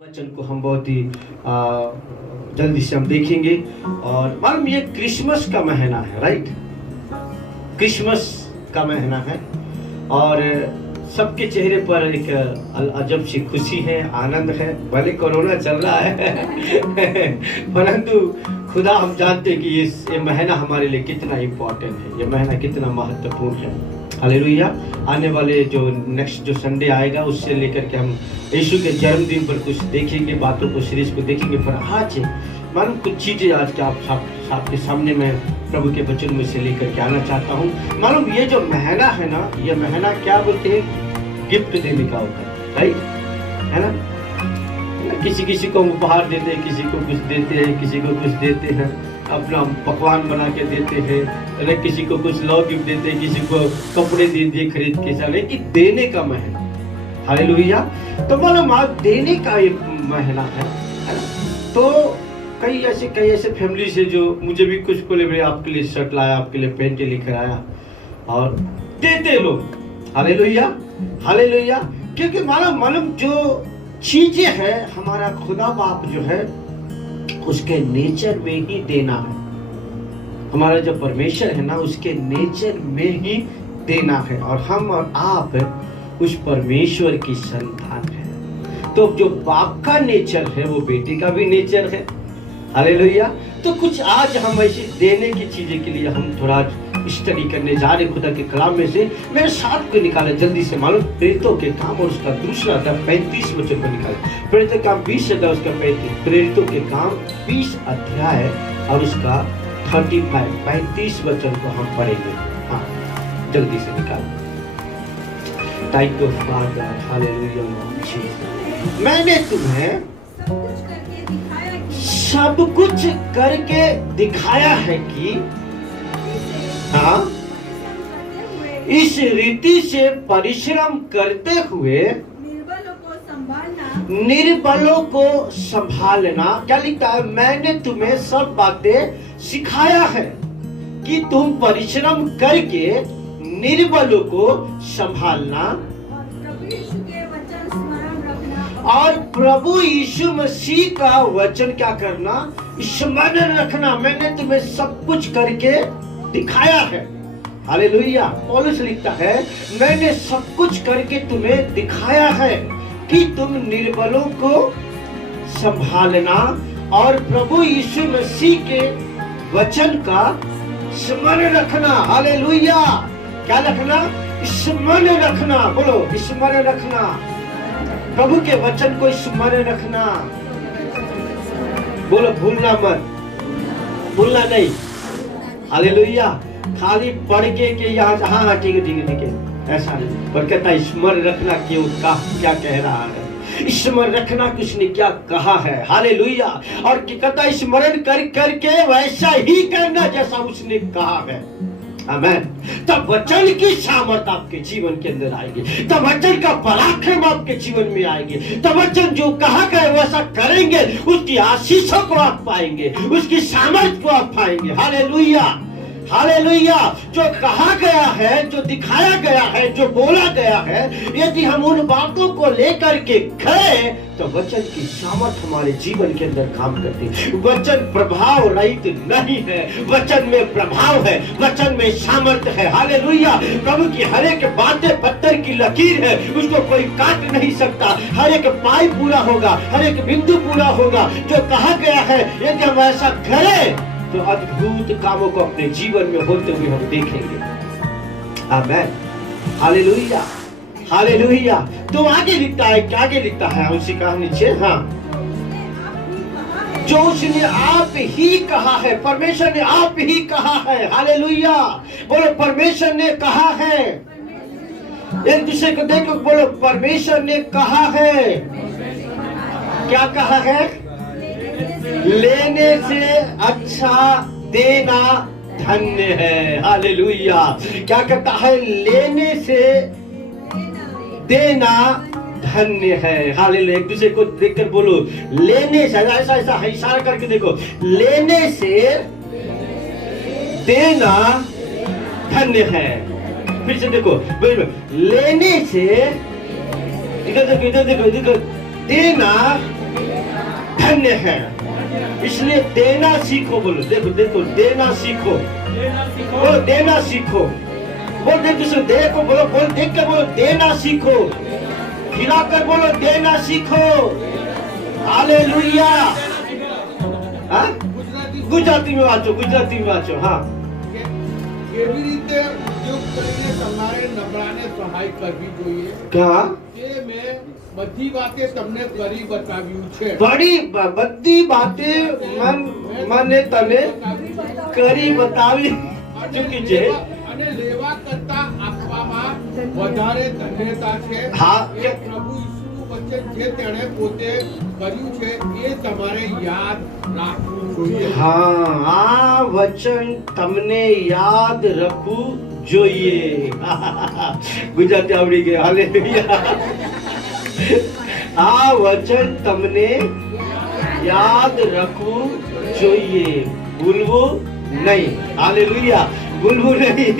वचन को हम बहुत ही जल्दी से हम देखेंगे। और मालूम ये क्रिसमस का महीना है, राइट? क्रिसमस का महीना है और सबके चेहरे पर एक अजब सी खुशी है, आनंद है। भले कोरोना चल रहा है परंतु खुदा हम जानते हैं कि ये महीना हमारे लिए कितना इम्पोर्टेंट है, ये महीना कितना महत्वपूर्ण है। हालेलुया। आने वाले जो नेक्स्ट जो संडे आएगा उससे लेकर के हम यीशु के जन्मदिन पर कुछ देखेंगे, बातों को सीरीज को देखेंगे। पर आज मालूम कुछ चीज़ें आज के आपके सामने मैं प्रभु के वचन में से लेकर के आना चाहता हूँ। मालूम ये जो महीना है ना, ये महीना क्या बोलते हैं? गिफ्ट देने का होता है, राइट? है ना? किसी को उपहार देते हैं, किसी को कुछ देते हैं, किसी को कुछ देते हैं, अपना पकवान बना के देते हैं, अरे किसी को कुछ लॉ गिफ्ट देते हैं, किसी को कपड़े दे दिए खरीद के। सारे कि देने का महीना। हालेलुया। तो मालूम आज देने का ये महीना है ना? तो कई ऐसे फैमिली से जो मुझे भी कुछ बोले भाई आपके लिए शर्ट लाया, आपके लिए पेंट लेकर आया, और देते लोग। Hallelujah, hallelujah. क्योंकि मालूम जो चीजें है हमारा खुदा बाप जो है उसके नेचर में ही देना है। हमारा जो परमेश्वर है ना उसके नेचर में ही देना है, और हम और आप उस परमेश्वर की संतान है। तो जो बाप का नेचर है वो बेटे का भी नेचर है। हालेलुया। तो कुछ आज हम ऐसे देने की चीजें के लिए हम थोड़ा स्टडी करने जा रहे खुदा के कलाम में से। मेरे साथ को निकाले जल्दी से। मालूम प्रेरितों के काम और उसका दूसरा था 35 वचन को निकाले। प्रेरितों के काम 20 अध्याय उसका 35, प्रेरितों के काम 20 अध्याय और उसका 35 वचन को हम पढ़ेंगे। हाँ, जल्दी से निकाल। Thank you father, hallelujah. मैंने तुम्हें सब कुछ करके दिखाया है कि हाँ, इस रीति से परिश्रम करते हुए निर्बलों को संभालना। क्या लिखता है? मैंने तुम्हें सब बातें सिखाया है कि तुम परिश्रम करके निर्बलों को संभालना और प्रभु यीशु मसीह का वचन क्या करना? स्मरण रखना। मैंने तुम्हें सब कुछ करके दिखाया है। हालेलुया। पौलुस लिखता है मैंने सब कुछ करके तुम्हें दिखाया है कि तुम निर्बलों को संभालना और प्रभु यीशु मसीह के वचन का स्मरण रखना। हालेलुया। क्या रखना? स्मरण रखना। बोलो, स्मरण रखना। प्रभु के वचन को स्मरण रखना। बोलो, भूलना मत, भूलना नहीं। हालेलुया। खाली पढ़ के यहाँ हाँ ठीक है ऐसा नहीं, पर कहता स्मरण रखना कि वो क्या कह रहा है, स्मरण रखना कि उसने क्या कहा है। हालेलुया। और कहता स्मरण करके वैसा ही करना जैसा उसने कहा है। आमेन। तब वचन की सामर्थ्य आपके जीवन के अंदर आएगी, तब वचन का पराक्रम आपके जीवन में आएगी, तब वचन जो कहा गया वैसा करेंगे, उसकी आशीषों को आप पाएंगे, उसकी सामर्थ्य को आप पाएंगे। Hallelujah, hallelujah. जो कहा गया है, जो दिखाया गया है, जो बोला गया है, यदि हम उन बातों को लेकर के गए तो वचन की सामर्थ्य हमारे जीवन के अंदर काम करती है। वचन प्रभाव रहित नहीं है, वचन में प्रभाव है, वचन में सामर्थ्य है। हालेलुया। प्रभु की हर एक बातें पत्थर की लकीर है, उसको कोई काट नहीं सकता। हर एक पाई पूरा होगा, हर एक बिंदु पूरा होगा। जो कहा गया है यदि हम ऐसा करें तो अद्भुत कामों को अपने जीवन में होते हुए हम देखेंगे। आमेन। Hallelujah, hallelujah. तो आगे लिखता है, क्या आगे लिखता है उसी का नीचे? हाँ, जो उसने आप ही कहा है, परमेश्वर ने आप ही कहा है। हालेलुया। बोलो, परमेश्वर ने कहा है। एक दूसरे को देखो, बोलो, परमेश्वर ने कहा है। क्या कहा है? लेने से अच्छा देना धन्य है। हालेलुया। क्या कहता है? लेने से देना धन्य है। हालेलुया। एक दूसरे को देखकर बोलो, लेने से, ऐसा इशारा करके देखो, लेने से देना धन्य है। फिर से देखो, लेने से, इधर देखो, देना धन्य है। इसलिए देना सीखो। बोलो, देखो देखो, देना सीखो। बोलो देना सीखो। बोल दे दूसरे, देखो बोलो, बोल देख के बोलो देना सीखो। खिलाकर बोलो देना सीखो। हालेलुया। हाँ, गुजराती में वाचो, गुजराती में वाचो। हाँ, કેવી રીતે ઉપયોગ કરીને તમારે નબળાને સહાય કરવી જોઈએ? कहा કે મેં બધી વાતે તમને કરી બતાવ્યું છે। बड़ी बड़ी बातें मैंने तने करी बतावी चुकी છે। અને લેવા કરતા આપવામાં વધારે ધન્યતા છે। હા। એ પ્રભુ ઈસુ વચ્ચે જે તેણે પોતે કર્યું છે એ તમારે યાદ રાખવું જોઈએ। हाँ, आ वचन तमने याद रखू જોઈએ। गुजराती आवड़ी गए। हालेलुया। आ वचन तमने याद रखू જોઈએ, भूलवो नहीं। हालेलुया, भूलवो नहीं।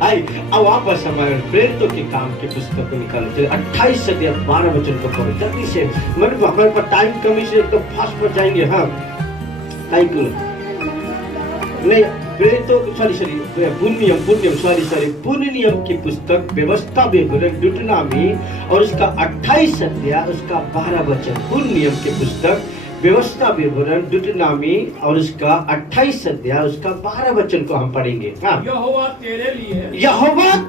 आई अब वापस हमारे प्रेरितों के काम की पुस्तक को निकालो। चलिए 28 अध्याय 12 वचन को पढ़ो जल्दी से। मतलब हमारे पास टाइम कम, इसलिए तो फास्ट पर जाएंगे। हाँ, टाइम क्यों नहीं? प्रेरितों सॉरी पुण्य नियम की पुस्तक व्यवस्था विवरण ड्यूटोनॉमी और उसका 28 अध्याय उसका 12 वचन। पुण्य नियम की पुस्तक व्यवस्था विवरण ड्यूटोनॉमी और उसका 28 अध्याय उसका 12 वचन को हम पढ़ेंगे। हाँ, यहोवा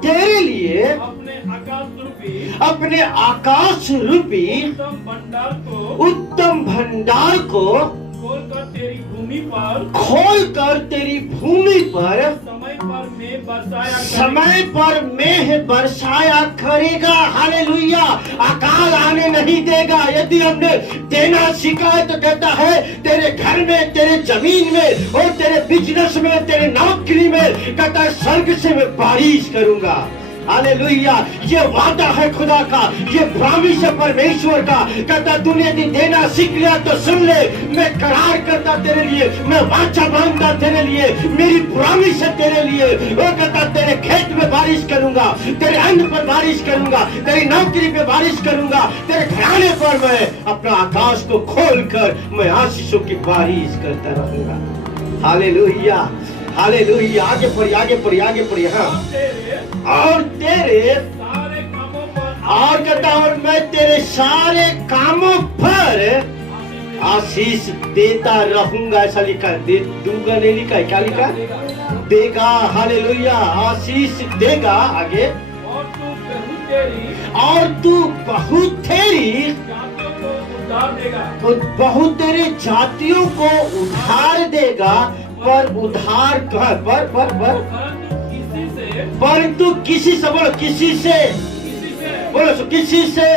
तेरे लिए अपने आकाश रूपी उत्तम भंडार को खोलकर तेरी भूमि पर समय पर मेघ बरसाया करेगा। हालेलुया। अकाल आने नहीं देगा। यदि हमने देना सीखा है तो कहता है तेरे घर में, तेरे जमीन में और तेरे बिजनेस में, तेरे नौकरी में, कहता है स्वर्ग से मैं बारिश करूंगा। हालेलुया। ये वादा है खुदा का, ये प्रॉमिस है परमेश्वर का। कहता तूने यदि देना सीख लिया तो सुन ले, मैं करार करता तेरे लिए, मैं वाचा बांधता तेरे लिए, मेरी प्रॉमिस है तेरे लिए। वो कहता तेरे खेत में बारिश करूंगा, तेरे अन्न पर बारिश करूंगा, तेरी नौकरी पे बारिश करूंगा, तेरे घराने पर मैं अपना आकाश को खोलकर मैं आशीषों की बारिश करता रहूंगा। Hallelujah, hallelujah. आगे पढ़िए, आगे पढ़िए, आगे पढ़िए। हाँ, और तेरे सारे कामों पर और कहता और मैं तेरे सारे कामों पर आशीष देता रहूंगा। ऐसा लिखा है, दे दूंगा नहीं लिखा है, क्या लिखा है? देगा। हालेलुया, आशीष देगा। आगे, और तू बहुत तेरी बहुत तेरे जातियों को उधार देगा। पर उधार परंतु किसी से, बोलो किसी से, बोलो किसी से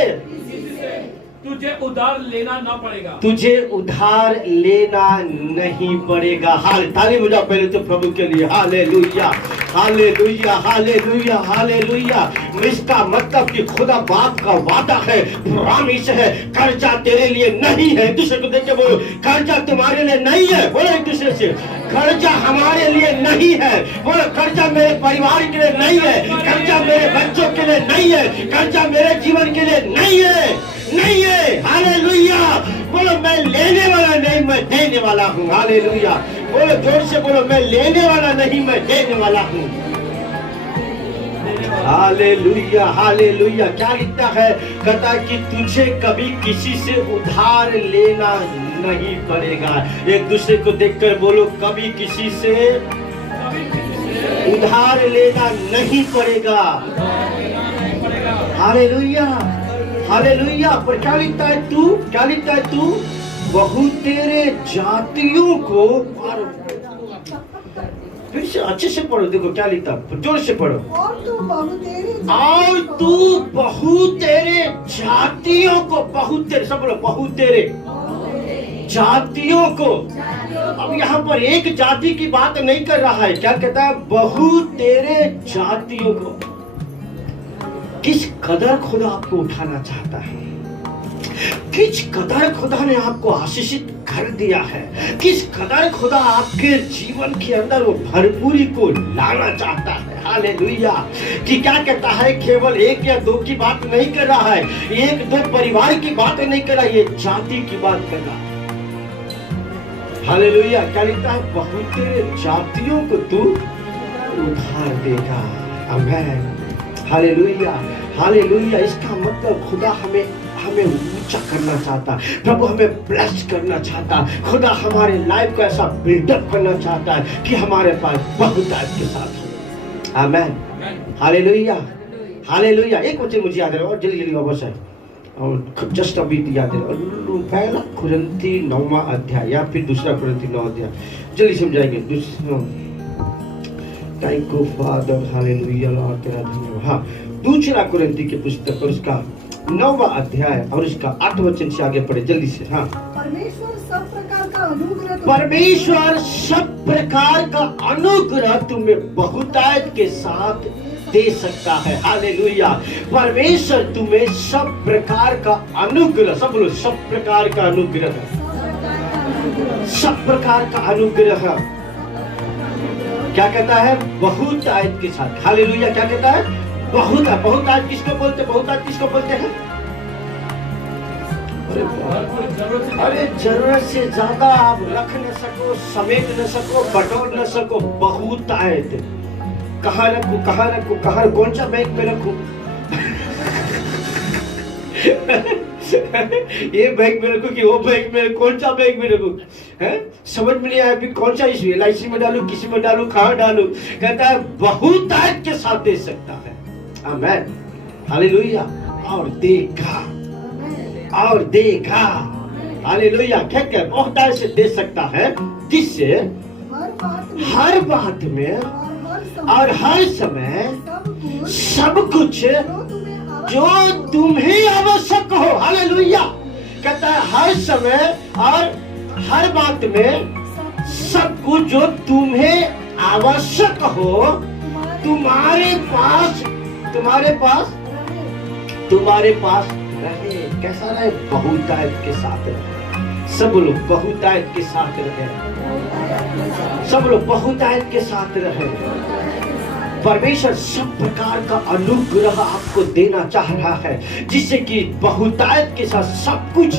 तुझे उधार लेना ना पड़ेगा। तुझे उधार लेना नहीं पड़ेगा। हाल ताली बजाओ पहले तो प्रभु के लिए। Hallelujah, hallelujah, hallelujah, hallelujah. इसका मतलब कि खुदा बाप का वादा है, प्रॉमिस है। कर्जा तेरे लिए नहीं है। दूसरे को देख के बोलो, कर्जा तुम्हारे लिए नहीं है। बोलो एक दूसरे से, कर्जा हमारे लिए नहीं है। बोलो, कर्जा मेरे परिवार के लिए नहीं है, कर्जा मेरे बच्चों के लिए नहीं है, कर्जा मेरे जीवन के लिए नहीं है, नहीं है। हालेलुया। बोलो, मैं लेने वाला नहीं, मैं देने वाला हूँ। हालेलुया। बोलो जोर से, बोलो मैं लेने वाला नहीं, मैं देने वाला हूँ। Hallelujah, hallelujah. क्या लिखता है? कहता कि तुझे कभी किसी से उधार लेना नहीं पड़ेगा। एक दूसरे को देखकर बोलो, कभी किसी से उधार लेना नहीं पड़ेगा। Hallelujah, hallelujah. पर क्या लिखता है तू? क्या लिखता है तू? बहुत तेरे जातियों को, फिर से अच्छे से पढ़ो, देखो क्या लिखता है, जोर से पढ़ो। और तू बहुत तेरे जातियों को, बहुत तेरे, सब बोलो बहुत तेरे जातियों को। अब यहाँ पर एक जाति की बात नहीं कर रहा है। क्या कहता है? बहुत तेरे जातियों को। किस कदर खुदा आपको उठाना चाहता है, किस कदर खुदा ने आपको आशीषित कर दिया है, किस कदर खुदा आपके जीवन के अंदर वो भरपूरी को लाना चाहता है। हालेलुया। कि क्या कहता है? केवल एक या दो की बात नहीं कर रहा है, एक दो परिवार की बात नहीं कर रहा है, ये जाति की बात कर रहा है। हालेलुया। क्या लिखता है? बहुतेरे जातियों को तू उधार देगा। आमेन। Hallelujah, hallelujah. इसका मतलब खुदा हमें ऊंचा करना चाहता, प्रभु हमें ब्लेस करना चाहता, खुदा हमारे लाइफ को ऐसा बिल्डअप करना चाहता है कि हमारे पास बहुतायत के साथ हो। आमेन। Hallelujah, hallelujah. एक वचन मुझे याद है और जल्दी जल्दी वापस है, और जस्ट अभी याद है, पहला कुरिन्थी 9वां अध्याय या फिर दूसरा कुरिन्थी 9 अध्याय, जल्दी समझाएंगे। Thank you father, hallelujah Lord, तेरा धन्यवाद। हाँ, दूसरा कुरिन्थी की पुस्तक और उसका 9वां अध्याय और उसका 8 वचन से आगे पढ़े जल्दी से। हाँ, परमेश्वर सब प्रकार का अनुग्रह तुम्हें बहुतायत के साथ दे सकता है। हालेलुया। परमेश्वर तुम्हें सब प्रकार का अनुग्रह, सब बोलो, सब प्रकार का अनुग्रह, सब प्रकार का अनुग्रह क्या कहता है? बहुतायत के साथ। हालेलुया। क्या कहता है? बहुतायत किसको बोलते? बहुतायत किसको बोलते हैं? अरे जरूरत से ज्यादा आप रख न सको, समेट न सको, बटोर न सको, बहुतायत। कहाँ रखूं, कहाँ रखूं, कहाँ, कौन सा बैग में रखूं? ये बैग में रखूं कि वो बैग में, कौन सा बैग में रखूं? है समझ में नहीं आया भी कौन सा इस LIC में डालूं, किसी में डालूं, कहाँ डालूं? कहता है बहुतायत के साथ दे सकता है। आमेन। हालेलुया। और देगा, और देगा। हालेलुया। क्या क्या बहुतायत से दे सकता है, जिससे हर बात में और हर समय सब कुछ जो तुम्हें आवश्यक हो। हालेलुया। कहता है हर समय और हर बात में सब कुछ जो तुम्हें आवश्यक हो तुम्हारे पास रहे। कैसा रहे? बहुतायत के साथ रहे। सब लोग बहुतायत के साथ रहे, सब लोग बहुतायत के साथ रहे। परमेश्वर सब प्रकार का अनुग्रह आपको देना चाह रहा है, जिससे कि बहुतायत के साथ सब कुछ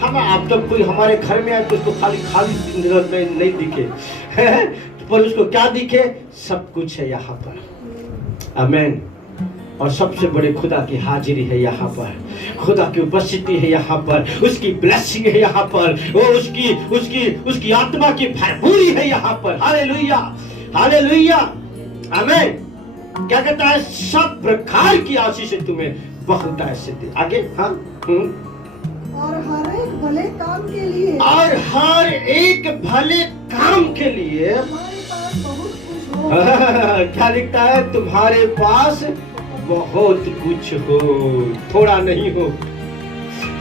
हम, आप जब कोई हमारे घर में आए तो उसको खाली खाली नहीं दिखे, पर उसको क्या दिखे? सब कुछ है यहाँ पर। आमेन। और सबसे बड़े खुदा की हाजिरी है यहाँ पर, खुदा की उपस्थिति है यहाँ पर, उसकी ब्लेसिंग है यहाँ पर, वो उसकी आत्मा की भरपूरी है यहाँ पर। Hallelujah, hallelujah. आमेन। क्या कहता है? सब प्रकार की आशीष तुम्हें बहुतायत से दे। आगे। हाँ। और हर एक भले काम के लिए, और हर एक भले काम के लिए हमारे पास बहुत कुछ हो। क्या लिखता है? तुम्हारे पास बहुत कुछ हो, थोड़ा नहीं हो।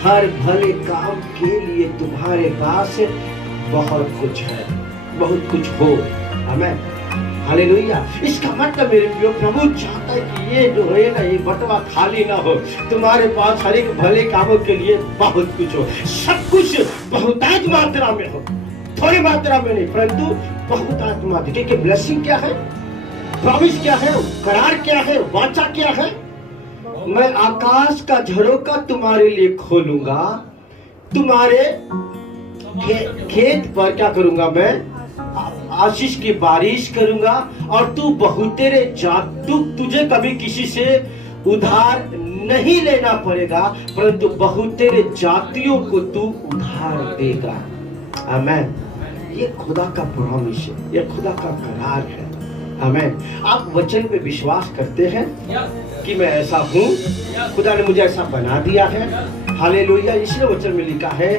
हर भले काम के लिए तुम्हारे पास बहुत कुछ है, बहुत कुछ हो। आमेन। हालेलुया। इसका मतलब मेरे प्रिय, प्रभु चाहता है कि ये जो है ना, ये बटवा खाली ना हो। तुम्हारे पास हर एक भले कामों के लिए बहुत कुछ हो, सब कुछ बहुतायत मात्रा में हो, थोड़ी मात्रा में नहीं, परंतु बहुतायत मात्रा। क्योंकि ब्लेसिंग क्या है, प्रॉमिस क्या है, करार क्या है, वाचा क्या है? मैं आकाश का झरोका तुम्हारे लिए खोलूंगा, तुम्हारे खेत पर क्या करूंगा? मैं आशीष की बारिश करूंगा, और तू बहुतेरे तुझे कभी किसी से उधार नहीं लेना पड़ेगा, परंतु बहुतेरे जातियों को तू उधार देगा। आमेन। ये खुदा का प्रॉमिस है, ये खुदा का करार है। आमेन। आप वचन पे विश्वास करते हैं कि मैं ऐसा हूँ, खुदा ने मुझे ऐसा बना दिया है। हालेलुया। इसलिए वचन में लिखा है,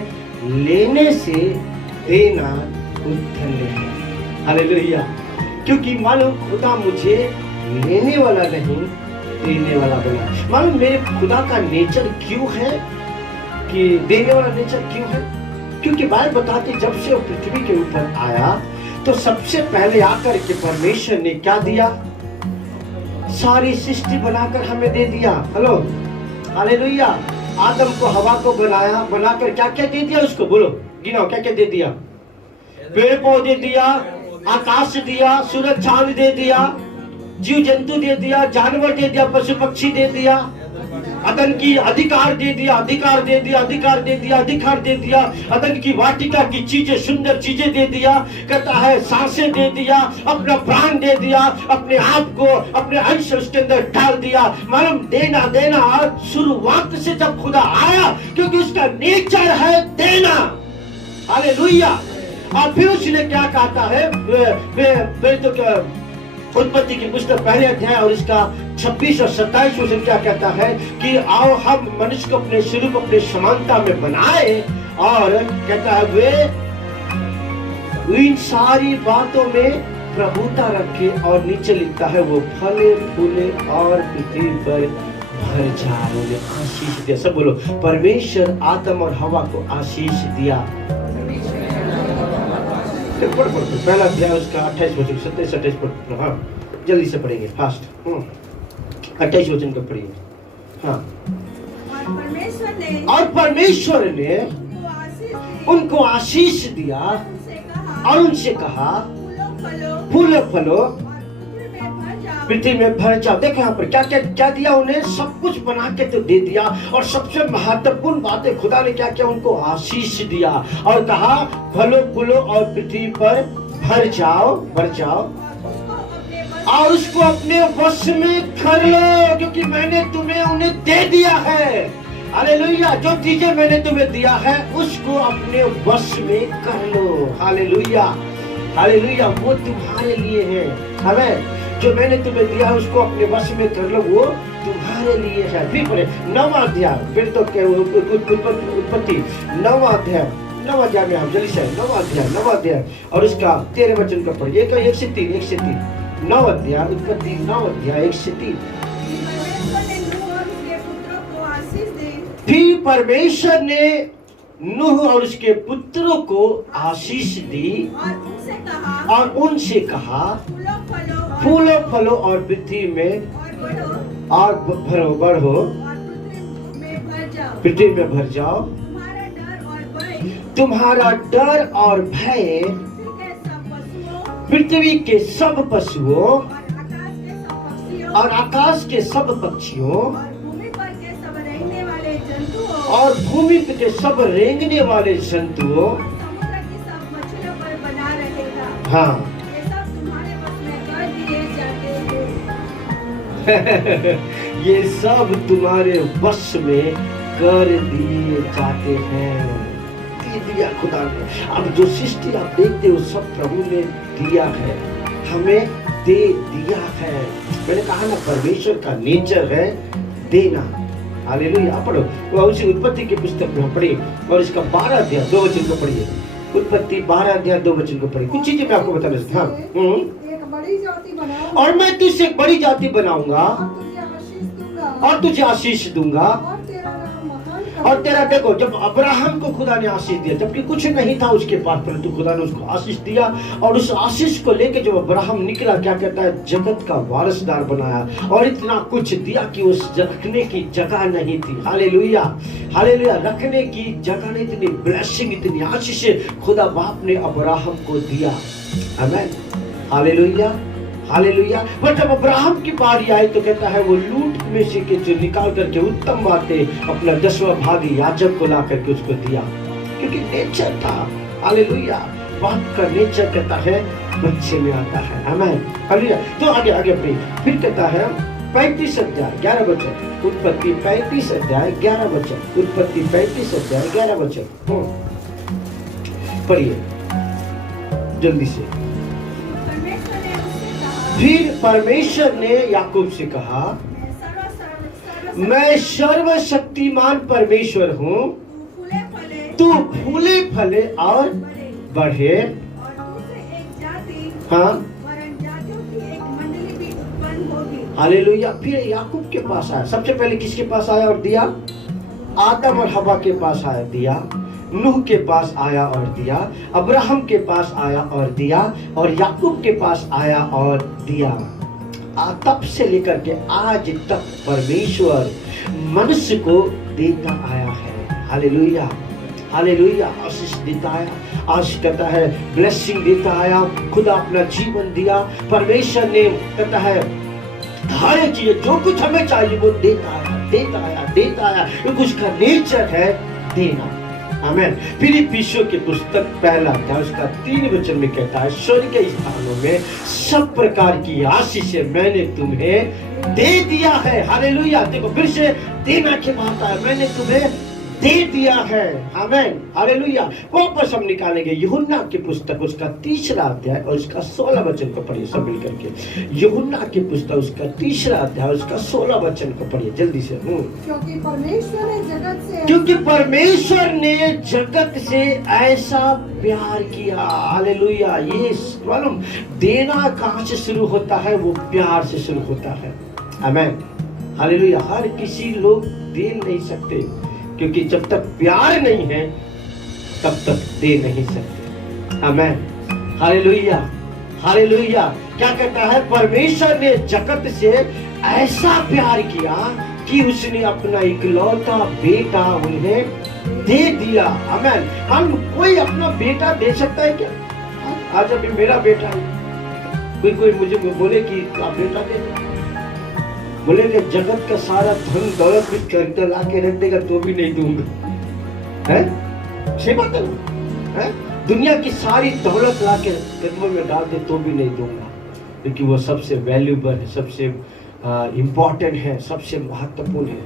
लेने से देना धन्य है। हालेलुया। क्योंकि मालूम खुदा मुझे लेने वाला नहीं, देने वाला बना। मालूम मेरे खुदा का नेचर क्यों है कि देने वाला नेचर क्यों है? क्योंकि बाइबल बताती जब से वो पृथ्वी के ऊपर आया तो सबसे पहले आकर के परमेश्वर ने क्या दिया? सारी सृष्टि बनाकर हमें दे दिया। Hello, hallelujah. आदम को, हवा को बनाया, बनाकर क्या क्या दे दिया उसको? बोलो, गिनाओ, क्या क्या दे दिया? पेड़ पौधे दिया, आकाश दिया, सूरज चांद दे दिया, जीव जंतु दे दिया, जानवर दे दिया, पशु पक्षी दे दिया। अदन की अधिकार दे दिया, अधिकार दे दिया, अधिकार दे दिया, अधिकार दे दिया। अदन की वाटिका की चीजें, सुंदर चीजें दे दिया। कहता है सांसें दे दिया, अपना प्राण दे दिया, अपने आप को, अपने अंश उसके अंदर डाल दिया। मालूम, देना देना शुरुआत से जब खुदा आया, क्योंकि उसका नेचर है देना। हालेलुया। और फिर उसने क्या कहता है, वे तो क्या, उत्पत्ति की पुस्तक पहले अध्याय और इसका 26 और 27 वचन क्या कहता है कि आओ हम मनुष्य को अपने स्वरूप, अपने समानता में बनाए। और कहता है वे इन सारी बातों में प्रभुता रखे। और नीचे लिखता है वो फले फूले और पृथ्वी पर भर जाए, उन्हें आशीष दिया। सब बोलो, परमेश्वर आदम और हवा को आशीष दिया। पहला अध्याय उसका 28 वचन, 27 28 पढ़। हाँ, जल्दी से पढ़ेंगे, फास्ट। 28 वचन को पढ़िए। हाँ। और परमेश्वर ने उनको आशीष दिया और उनसे कहा फूलो फलो पृथ्वी में भर जाओ। देखो यहाँ पर क्या क्या क्या दिया उन्हें, सब कुछ बना के तो दे दिया। और सबसे महत्वपूर्ण बात है, खुदा ने क्या किया, उनको आशीष दिया और कहा फलो फूलो और पृथ्वी पर भर जाओ, भर जाओ और उसको अपने वश में कर लो, क्योंकि मैंने तुम्हें उन्हें दे दिया है। हालेलुया। जो चीजें मैंने तुम्हें दिया है उसको अपने वश में कर लो। Hallelujah, hallelujah. वो तुम्हारे लिए है। हमें जो मैंने तुम्हें दिया है उसको अपने वश में कर लो, वो तुम्हारे लिए है। फिर पढ़े 9वां अध्याय, फिर तो उत्पत्ति 9वां अध्याय में हम जल्दी से 9वां अध्याय और उसका 13 वचन का पढ़िए। 1 से 3 9 अध्याय उत्पत्ति 9 अध्याय 1 से 3। फिर परमेश्वर ने नूह और उसके पुत्रों को आशीष दी और उनसे कहा फूलो फलो और पृथ्वी में और भरो, बढ़ो, पृथ्वी में भर जाओ। तुम्हारा डर और भय पृथ्वी के सब पशुओं और आकाश के सब पक्षियों और भूमि के सब रेंगने वाले जंतुओं, हाँ ये सब तुम्हारे वश में कर दिए जाते हैं। दे दिया खुदा ने। अब जो सृष्टि आप देखते हो सब प्रभु ने दिया है, हमें दे दिया है। मैंने कहा ना, परमेश्वर का नेचर है देना। हालेलुया। पढ़ो वो उसी उत्पत्ति की पुस्तक में पढ़िए और इसका 12 अध्याय 2 वचन को पढ़िए। उत्पत्ति 12 अध्याय 2 वचन को पढ़िए। कुछ चीजें मैं आपको बताना चाहता हूँ। और मैं तुझसे एक बड़ी जाति बनाऊंगा और तुझे आशीष दूंगा। और तेरा देखो, जब अब्राहम को खुदा ने आशीष दिया, जबकि कुछ नहीं था उसके पास, परंतु खुदा ने उसको आशीष दिया। और उस आशीष को लेके जब अब्राहम निकला, क्या कहता है, जगत का वारिसदार बनाया और इतना कुछ दिया कि उस रखने की जगह नहीं थी। Hallelujah, hallelujah. रखने की जगह नहीं, इतनी ब्लेसिंग, इतनी आशीष खुदा बाप ने अब्राहम को दिया। आमीन, हालेलुया, हालेलुया। पर जब अब्राहम की बारी आई तो कहता है वो लूट में से के जो निकाल करके उत्तम बातें अपना 10वां भाग याजक को ला करके उसको दिया, क्योंकि नेचर था। हालेलुया। बाप का नेचर कहता है बच्चे में आता है। आमीन, हालेलुया। तो आगे फिर कहता है 35 अध्याय 11 वचन, उत्पत्ति 35 अध्याय 11 वचन, उत्पत्ति 35 अध्याय 11 वचन पढ़िए जल्दी से। फिर परमेश्वर ने याकूब से कहा, मैं सर्वशक्तिमान परमेश्वर हूँ, तू फूले फले और बढ़े। हाँ, हालेलुया। फिर याकूब के पास आया, सबसे पहले किसके पास आया और दिया? आदम और हवा के पास आया, दिया। नूह के पास आया और दिया, अब्राहम के पास आया और दिया, और याकूब के पास आया और दिया। तब से लेकर के आज तक परमेश्वर मनुष्य को देता आया है। Hallelujah, hallelujah. आशीष देता आया, आशीष कहता है, ब्लेसिंग देता आया। खुदा अपना जीवन दिया। परमेश्वर ने कहता है हर एक चीज जो कुछ हमें चाहिए वो देता आया, देता आया क्योंकि उसका नेचर है देना। आमीन। फिलिप्पियों की पुस्तक पहला अध्याय उसका 3 वचन में कहता है, स्वर्ग के स्थानों में सब प्रकार की आशीष मैंने तुम्हें दे दिया है। हालेलुया। देखो फिर से देना की बात है, मैंने तुम्हें दे दिया है। आमीन। हालेलुया। वापस हम निकालेंगे यूहन्ना की पुस्तक उसका 3 अध्याय और उसका 16 वचन को पढ़िए सब मिल करके। यूहन्ना की पुस्तक उसका 3 अध्याय उसका 16 वचन को पढ़िए जल्दी से। क्योंकि परमेश्वर ने जगत से ऐसा प्यार किया। हालेलुया। ये मालूम देना कहाँ से शुरू होता है? वो प्यार से शुरू होता है। आमीन। हालेलुया। हर किसी लोग दे नहीं सकते, क्योंकि जब तक प्यार नहीं है तब तक दे नहीं सकते। आमीन। हालेलुया। हालेलुया। क्या कहता है? परमेश्वर ने जगत से ऐसा प्यार किया कि उसने अपना इकलौता बेटा उन्हें दे दिया। आमीन। हम कोई अपना बेटा दे सकता है क्या? आज अभी मेरा बेटा है, कोई मुझे बोले कि आप बेटा दे दो, बोलेंगे जगत का सारा धन दौलत भी खरीद ला के रख देगा तो भी नहीं दूंगा। है सही बात है? दुनिया की सारी दौलत ला के कदमों में डाल दे तो भी नहीं दूंगा, क्योंकि वो सबसे वैल्यूबल है, सबसे इम्पोर्टेंट है, सबसे महत्वपूर्ण है,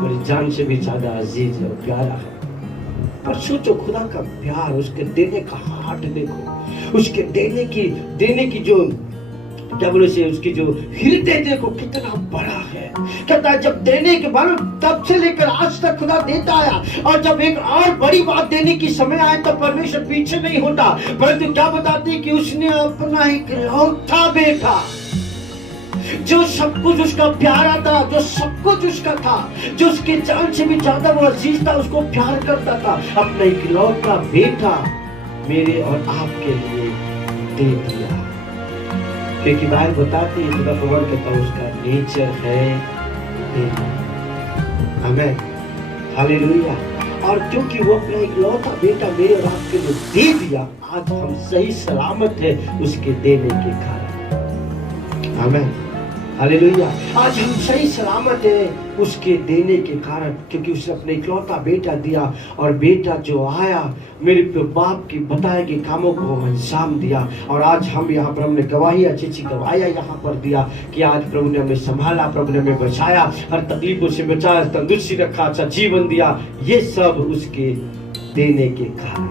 मेरी जान से भी ज्यादा अजीज है, प्यारा है। पर सोचो खुदा का प्यार, उसके देने का हार्ट देखो, उसके देने की जो क्या बोले से उसकी जो हृदय देखो कितना बड़ा है। कहता है जब देने के बाद तब से लेकर आज तक खुदा देता आया, और जब एक और बड़ी बात देने की समय आए तो परमेश्वर पीछे नहीं होता, परंतु क्या बताती कि उसने अपना इकलौता बेटा, जो सब कुछ उसका प्यारा था, जो सब कुछ उसका था, जो उसकी जान से भी ज्यादा वो अजीज था, उसको प्यार करता था, अपना इकलौता बेटा मेरे और आपके लिए दे दिया। क्योंकि बाइबल बताती है खुदा भगवान कहता है उसका नेचर है देना। आमीन। हालेलुया। और क्योंकि वो अपना इकलौता बेटा मेरे और आपके लिए दे दिया, आज हम सही सलामत है उसके देने के कारण। आमीन। हालेलुया। आज हम सही सलामत है उसके देने के कारण, क्योंकि उसने अपने इकलौता बेटा दिया, और बेटा जो आया मेरे बाप की बताए गए कामों को अंजाम दिया। और आज हम यहाँ पर हमने गवाही अच्छी गवाहियाँ यहाँ पर दिया कि आज प्रभु ने हमें संभाला, प्रभु ने हमें बचाया, हर तकलीफों से बचाया, तंदुरुस्ती रखा, अच्छा जीवन दिया। ये सब उसके देने के कारण,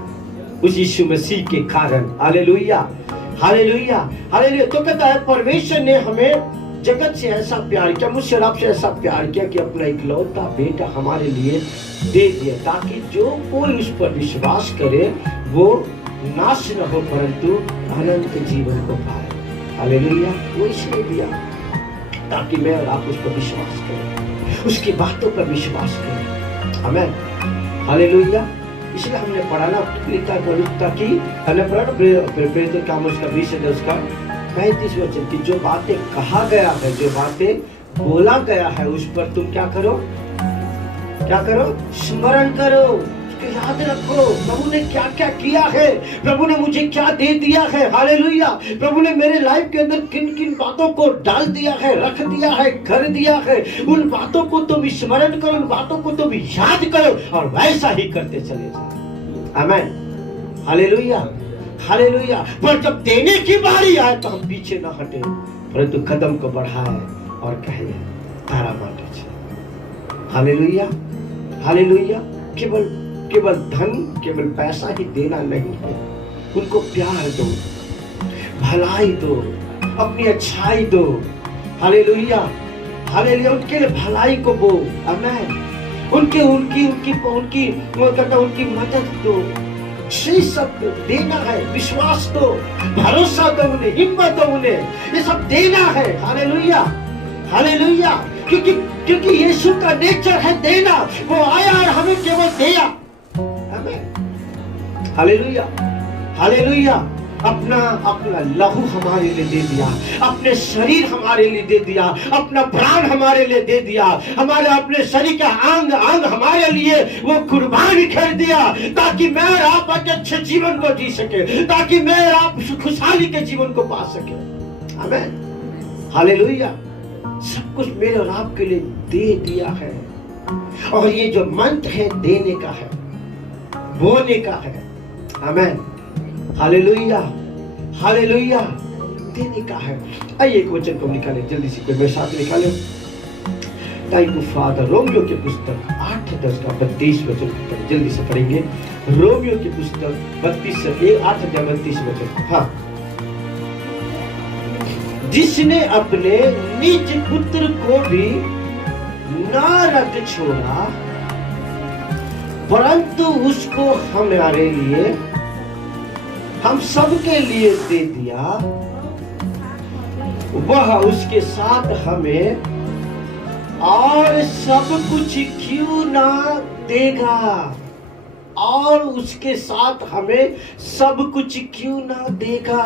उस यीशु मसीह के कारण। हालेलुया। हालेलुया। हालेलुया। तो कहता है परमेश्वर ने हमें जगत से ऐसा प्यार किया, मुझसे आपसे ऐसा प्यार किया कि अपना इकलौता बेटा हमारे लिए दे दिया, ताकि जो कोई उस पर विश्वास करे वो नाश न हो परंतु अनंत जीवन को पाए। हालेलुया। वो इसलिए दिया ताकि मैं और आप उस पर विश्वास करें, उसकी बातों पर विश्वास करें। आमीन। हालेलुया। इसलिए हमने पढ़ाना ताकि हमने पढ़ा प्रेरित काम उसका 20 उसका 35 वचन की जो बातें कहा गया है, जो बातें बोला गया है, उस पर तुम क्या करो? क्या करो? स्मरण करो, उसको याद रखो। प्रभु ने क्या क्या किया है, प्रभु ने मुझे क्या दे दिया है। हालेलुया। प्रभु ने मेरे लाइफ के अंदर किन किन बातों को डाल दिया है, रख दिया है, कर दिया है, उन बातों को तुम स्मरण करो, उन बातों को तुम याद करो और वैसा ही करते चले जाओ। आमीन। हालेलुया। हालेलुया। पर जब देने की बारी आए तो हम पीछे न हटे, परंतु कदम को बढ़ाए और कहे तारा बाटे छे। हालेलुया। हालेलुया। केवल धन, केवल पैसा ही देना नहीं है, उनको प्यार दो, भलाई दो, अपनी अच्छाई दो। हालेलुया। हालेलुया। उनके लिए भलाई को बो। आमीन। उनकी मदद दो, सही सब देना है, विश्वास दो, भरोसा दो उन्हें, हिम्मत दो उन्हें, ये सब देना है। हालेलुया। हालेलुया। क्योंकि यीशु का नेचर है देना, वो आया और हमें केवल दिया। आमीन। हालेलुया। हालेलुया। अपना लहू हमारे लिए दे दिया, अपने शरीर हमारे लिए दे दिया, अपना प्राण हमारे लिए दे दिया, हमारे अपने शरीर का अंग हमारे लिए वो कुर्बान कर दिया, ताकि मैं और आप अच्छे जीवन को जी सके, ताकि मैं और आप खुशहाली के जीवन को पा सके। आमीन। हालेलुया। सब कुछ मेरे और आपके लिए दे दिया है। और ये जो मंत्र है देने का है, बोने का है। आमेन, हालेलुया, हालेलुया, देने का है। आइए एक वचन को निकाले जल्दी से, कोई मेरे साथ निकाले। Thank you father. रोमियो की पुस्तक 8:10 का 32 वचन जल्दी से पढ़ेंगे। रोमियो की पुस्तक 8:32 वचन। हाँ, जिसने अपने निज पुत्र को भी ना रख छोड़ा, परंतु उसको हमारे लिए, हम सबके लिए दे दिया, वह उसके साथ हमें और सब कुछ क्यों ना देगा? और उसके साथ हमें सब कुछ क्यों ना देगा?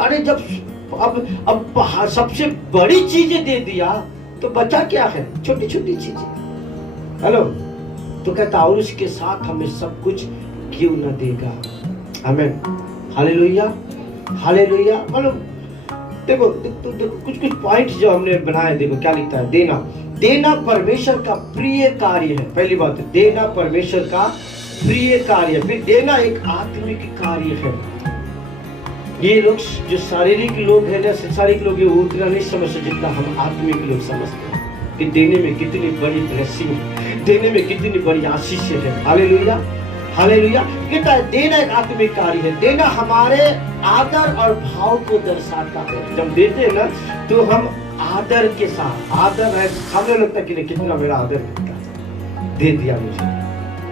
अरे जब अब सबसे बड़ी चीजें दे दिया तो बचा क्या है? छोटी छोटी चीजें। हेलो, तो कहता और उसके साथ हमें सब कुछ क्यों ना देगा? आमीन, हालेलुया, हालेलुया। मतलब देखो कुछ पॉइंट जो हमने बनाए, देखो क्या लिखता है। देना, देना परमेश्वर का प्रिय कार्य है। पहली बात है, देना परमेश्वर का प्रिय कार्य। फिर देना एक आत्मिक कार्य है। ये लोग जो शारीरिक लोग हैं ना, संसारिक लोग हैं, वो उतना नहीं समझते जितना हम आत्मिक लोग समझते हैं कि देने में कितनी बड़ी ब्लेसिंग है, देने में कितनी बड़ी आशीष है। Hallelujah, hallelujah. कहता है देना एक आत्मिक कार्य है। देना हमारे आदर और भाव को दर्शाता है। जब देते हैं ना तो हम आदर के साथ, आदर है, सामने लगता है कि कितना मेरा आदर करता है, दे दिया मुझे।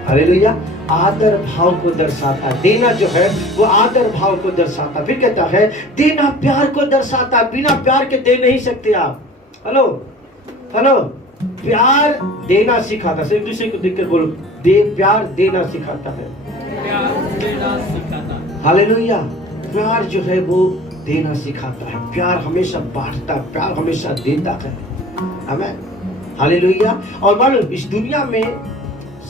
हालेलुया, आदर भाव को दर्शाता है। देना जो है वो आदर भाव को दर्शाता है। फिर कहता है देना प्यार को दर्शाता है। बिना प्यार के दे नहीं सकते आप। हेलो, हेलो, प्यार देना सिखाता है। एक दूसरे को देखकर बोलो, दे, प्यार देना सिखाता है। प्यार देना सिखाता है। हालेलुया, प्यार जो है वो देना सिखाता है। प्यार हमेशा बांटता है, प्यार हमेशा देता है। आमीन, हालेलुया। और मालूम इस दुनिया में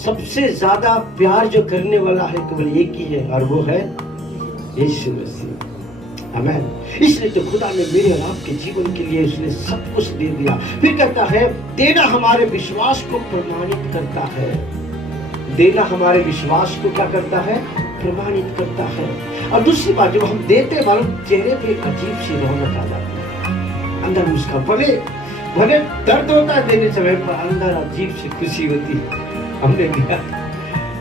सबसे ज्यादा प्यार जो करने वाला है केवल एक ही है, और वो है यीशु मसीह। आमीन। इसलिए तो खुदा ने मेरे और आपके जीवन के लिए उसने सब कुछ दे दिया। फिर कहता है देना हमारे विश्वास को प्रमाणित करता है। देना हमारे विश्वास को क्या करता है? प्रमाणित करता है। और दूसरी बात, जब हम देते मालूम चेहरे पे एक अजीब सी रौनक आ जाती है, अंदर मुस्कान। भले दर्द होता है देने समय, पर अंदर अजीब सी खुशी होती है, हमने दिया।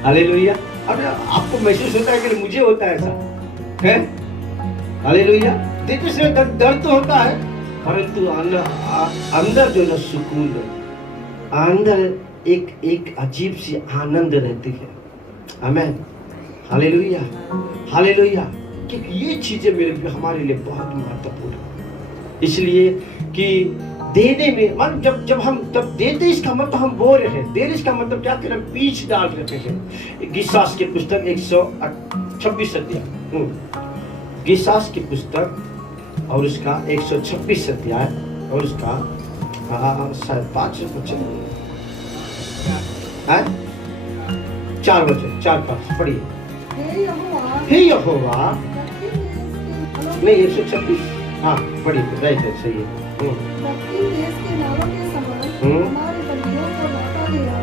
हालेलुया। अब आपको महसूस होता है कि मुझे होता है ऐसा है? हालेलुया। देते समय दर्द तो होता है, परंतु अंदर जो ना सुकून है, अंदर एक अजीब सी आनंद रहती है। आमीन, हालेलुया, हालेलुया। क्योंकि ये चीजें मेरे हमारे लिए बहुत महत्वपूर्ण है। इसलिए कि देने में मन जब हम देते, इसका मतलब हम बोल रहे हैं। देने इसका मतलब क्या कर, बीज डाल रहे हैं। गिसास की पुस्तक 126 अध्याय, गिसास की पुस्तक और उसका 126 अध्याय और उसका शायद 5 वचन, 4 वचन, 4-5 पढ़िए। हे यहोवा, नहीं 126, हाँ पढ़िए, राइट है, सही है। दक्षिण देश के नालों के समान हमारे बंदियों को लौटा लिया,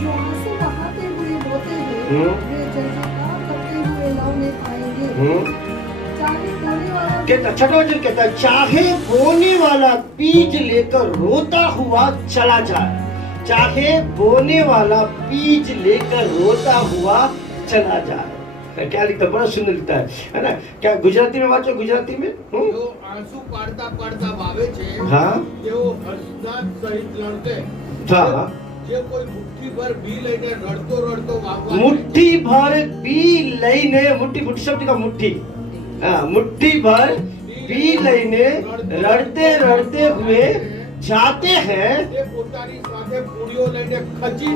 जो आंसू बहाते हुए रोते हैं, वे जयजयकार करते हुए लौने पाएंगे। चाहे बोने वाला, कहता छठा वचन कहता है, चाहे बोने वाला बीज लेकर रोता हुआ चला जाए, चाहे बोने वाला बीज लेकर रोता हुआ चला जाए। क्या लिखता, बड़ा सुंदर लिखता है ना? क्या गुजराती में वाचो, गुजराती में जो आंसू पाड़ता पाड़ता वावे छे, हाँ, તેઓ હર્ષનાદ સહિત લણકે, हाँ, જે કોઈ મુઠ્ઠી ભર બી લઈને રડતો રડતો વાવવા, मुट्ठी भर बी लईने, मुट्ठी शब्द का मुट्ठी, हाँ, मुट्ठी भर बी लईने रड़ते रड़ते हुए जाते हैं, તે પોતાની સાથે પૂરીઓ લઈને ખચી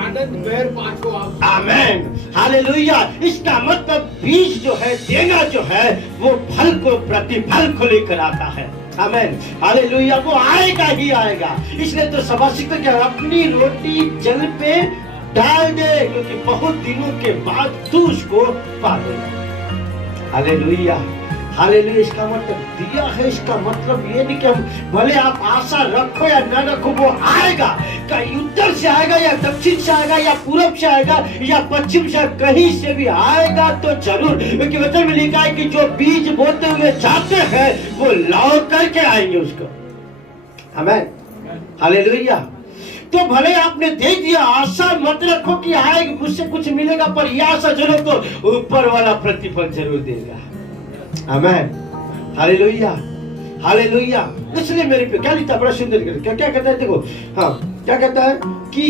આનંદભેર પાછો આવશે। आमेन, हालेलुया। इसका मतलब बीज जो है, देना जो है, वो फल को, प्रतिफल को लेकर आता है। आमेन, हालेलुया। वो आएगा ही आएगा। इसलिए तो सभासिक क्या, अपनी रोटी जल पे डाल दे, क्योंकि बहुत दिनों के बाद तू उसको पा लेगा। Hallelujah, hallelujah. इसका मतलब दिया है, इसका मतलब ये नहीं कि हम भले आप आशा रखो या न रखो, वो आएगा। कहीं उत्तर से आएगा या दक्षिण से आएगा या पूरब से आएगा या पश्चिम से, कहीं से भी आएगा तो जरूर, क्योंकि वचन में लिखा है कि जो बीज बोते हुए जाते हैं वो लौट करके आएंगे उसको। आमीन, हालेलुया। तो भले आपने दे दिया, आशा मत रखो कि आएगा मुझसे कुछ मिलेगा, पर यह आशा जरूर तो ऊपर वाला प्रतिफल जरूर देगा। आमीन, हालेलुया, हालेलुया। इसलिए मेरे पे क्या लिखता है, बड़ा सुंदर क्या क्या कहता है, देखो हाँ क्या कहता है कि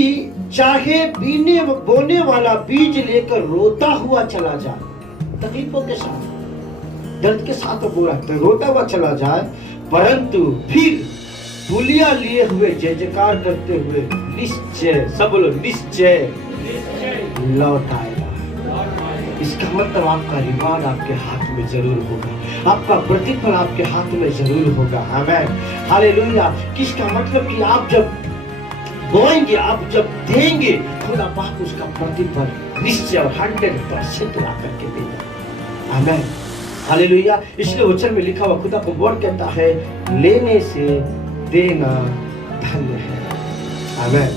चाहे बोने वाला बीज लेकर रोता हुआ चला जाए, तकलीफों के साथ दर्द के साथ वो रोता हुआ चला जाए, परंतु फिर तुलिया लिए हुए जय जयकार करते हुए निश्चय, सब बोलो निश्चय लौट आएगा। इसका मतलब आपका रिवार्ड आपके हाथ में जरूर होगा, आपका प्रतिफल आपके हाथ में जरूर होगा। आमीन, हालेलुया। किसका मतलब कि आप जब बोएंगे, आप जब देंगे, खुदा पाक उसका प्रतिफल निश्चय 100% ला करके देगा। आमीन, हालेलुया। इसलिए वचन में लिखा हुआ खुदा का वर्ड कहता है, लेने से देना धन्य है। आमीन,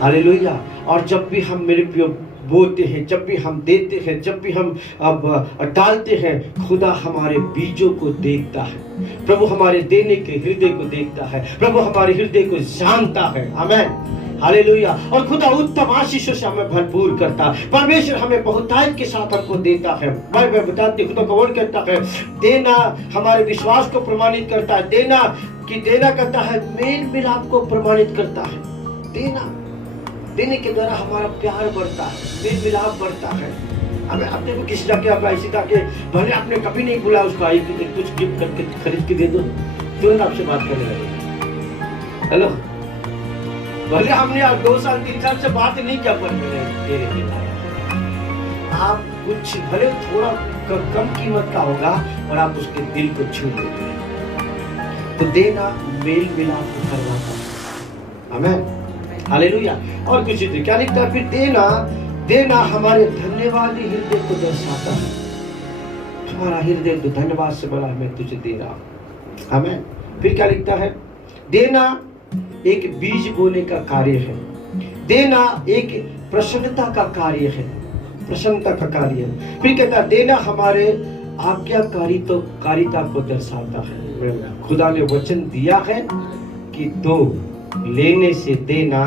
हालेलुया। और जब भी हम मेरे प्रिय बोते हैं, जब भी हम देते हैं, जब भी हम अब डालते हैं, खुदा हमारे बीजों को देखता है। प्रभु हमारे देने के हृदय को देखता है, प्रभु हमारे हृदय को जानता है। आमीन, हालेलुया। और खुदा उत्तम आशीषों से हमें भरपूर करता है। परमेश्वर हमें बहुतायत के साथ हमको देता है। मैं बताती खुदा का वर्ड कहता है, देना हमारे विश्वास को प्रमाणित करता है। देना करता है, मेल मिलाप को प्रमाणित करता है। देने के द्वारा हमारा प्यार बढ़ता है, मेल मिलाप बढ़ता है। हमें आपने को किसी जाके आप ऐसी जाके भले आपने कभी नहीं बोला उसको आई कि कुछ गिफ्ट करके खरीद के दे दो, तुरंत आपसे बात करने लगे। हेलो, भले हमने आप 2 साल 3 साल से बात नहीं किया, पर मैंने तेरे पे लाया। आप कुछ भले थोड़ा कम कीमत का होगा और आप उसके दिल को छू लेते हैं। तो देना मेल मिलाप करवाता है। आमीन, हालेलुया। और कुछ क्या लिखता है फिर, देना हमारे धन्यवादी हृदय को दर्शाता है। तुम्हारा हृदय तो धन्यवाद से बड़ा, मैं तुझे दे रहा हूं। आमीन। फिर क्या लिखता है, देना एक बीज बोने का कार्य है। देना एक प्रसन्नता का कार्य है, प्रसन्नता का कार्य है। फिर कहता है, देना हमारे आज्ञाकारिता को दर्शाता है। खुदा ने वचन दिया है कि दो, लेने से देना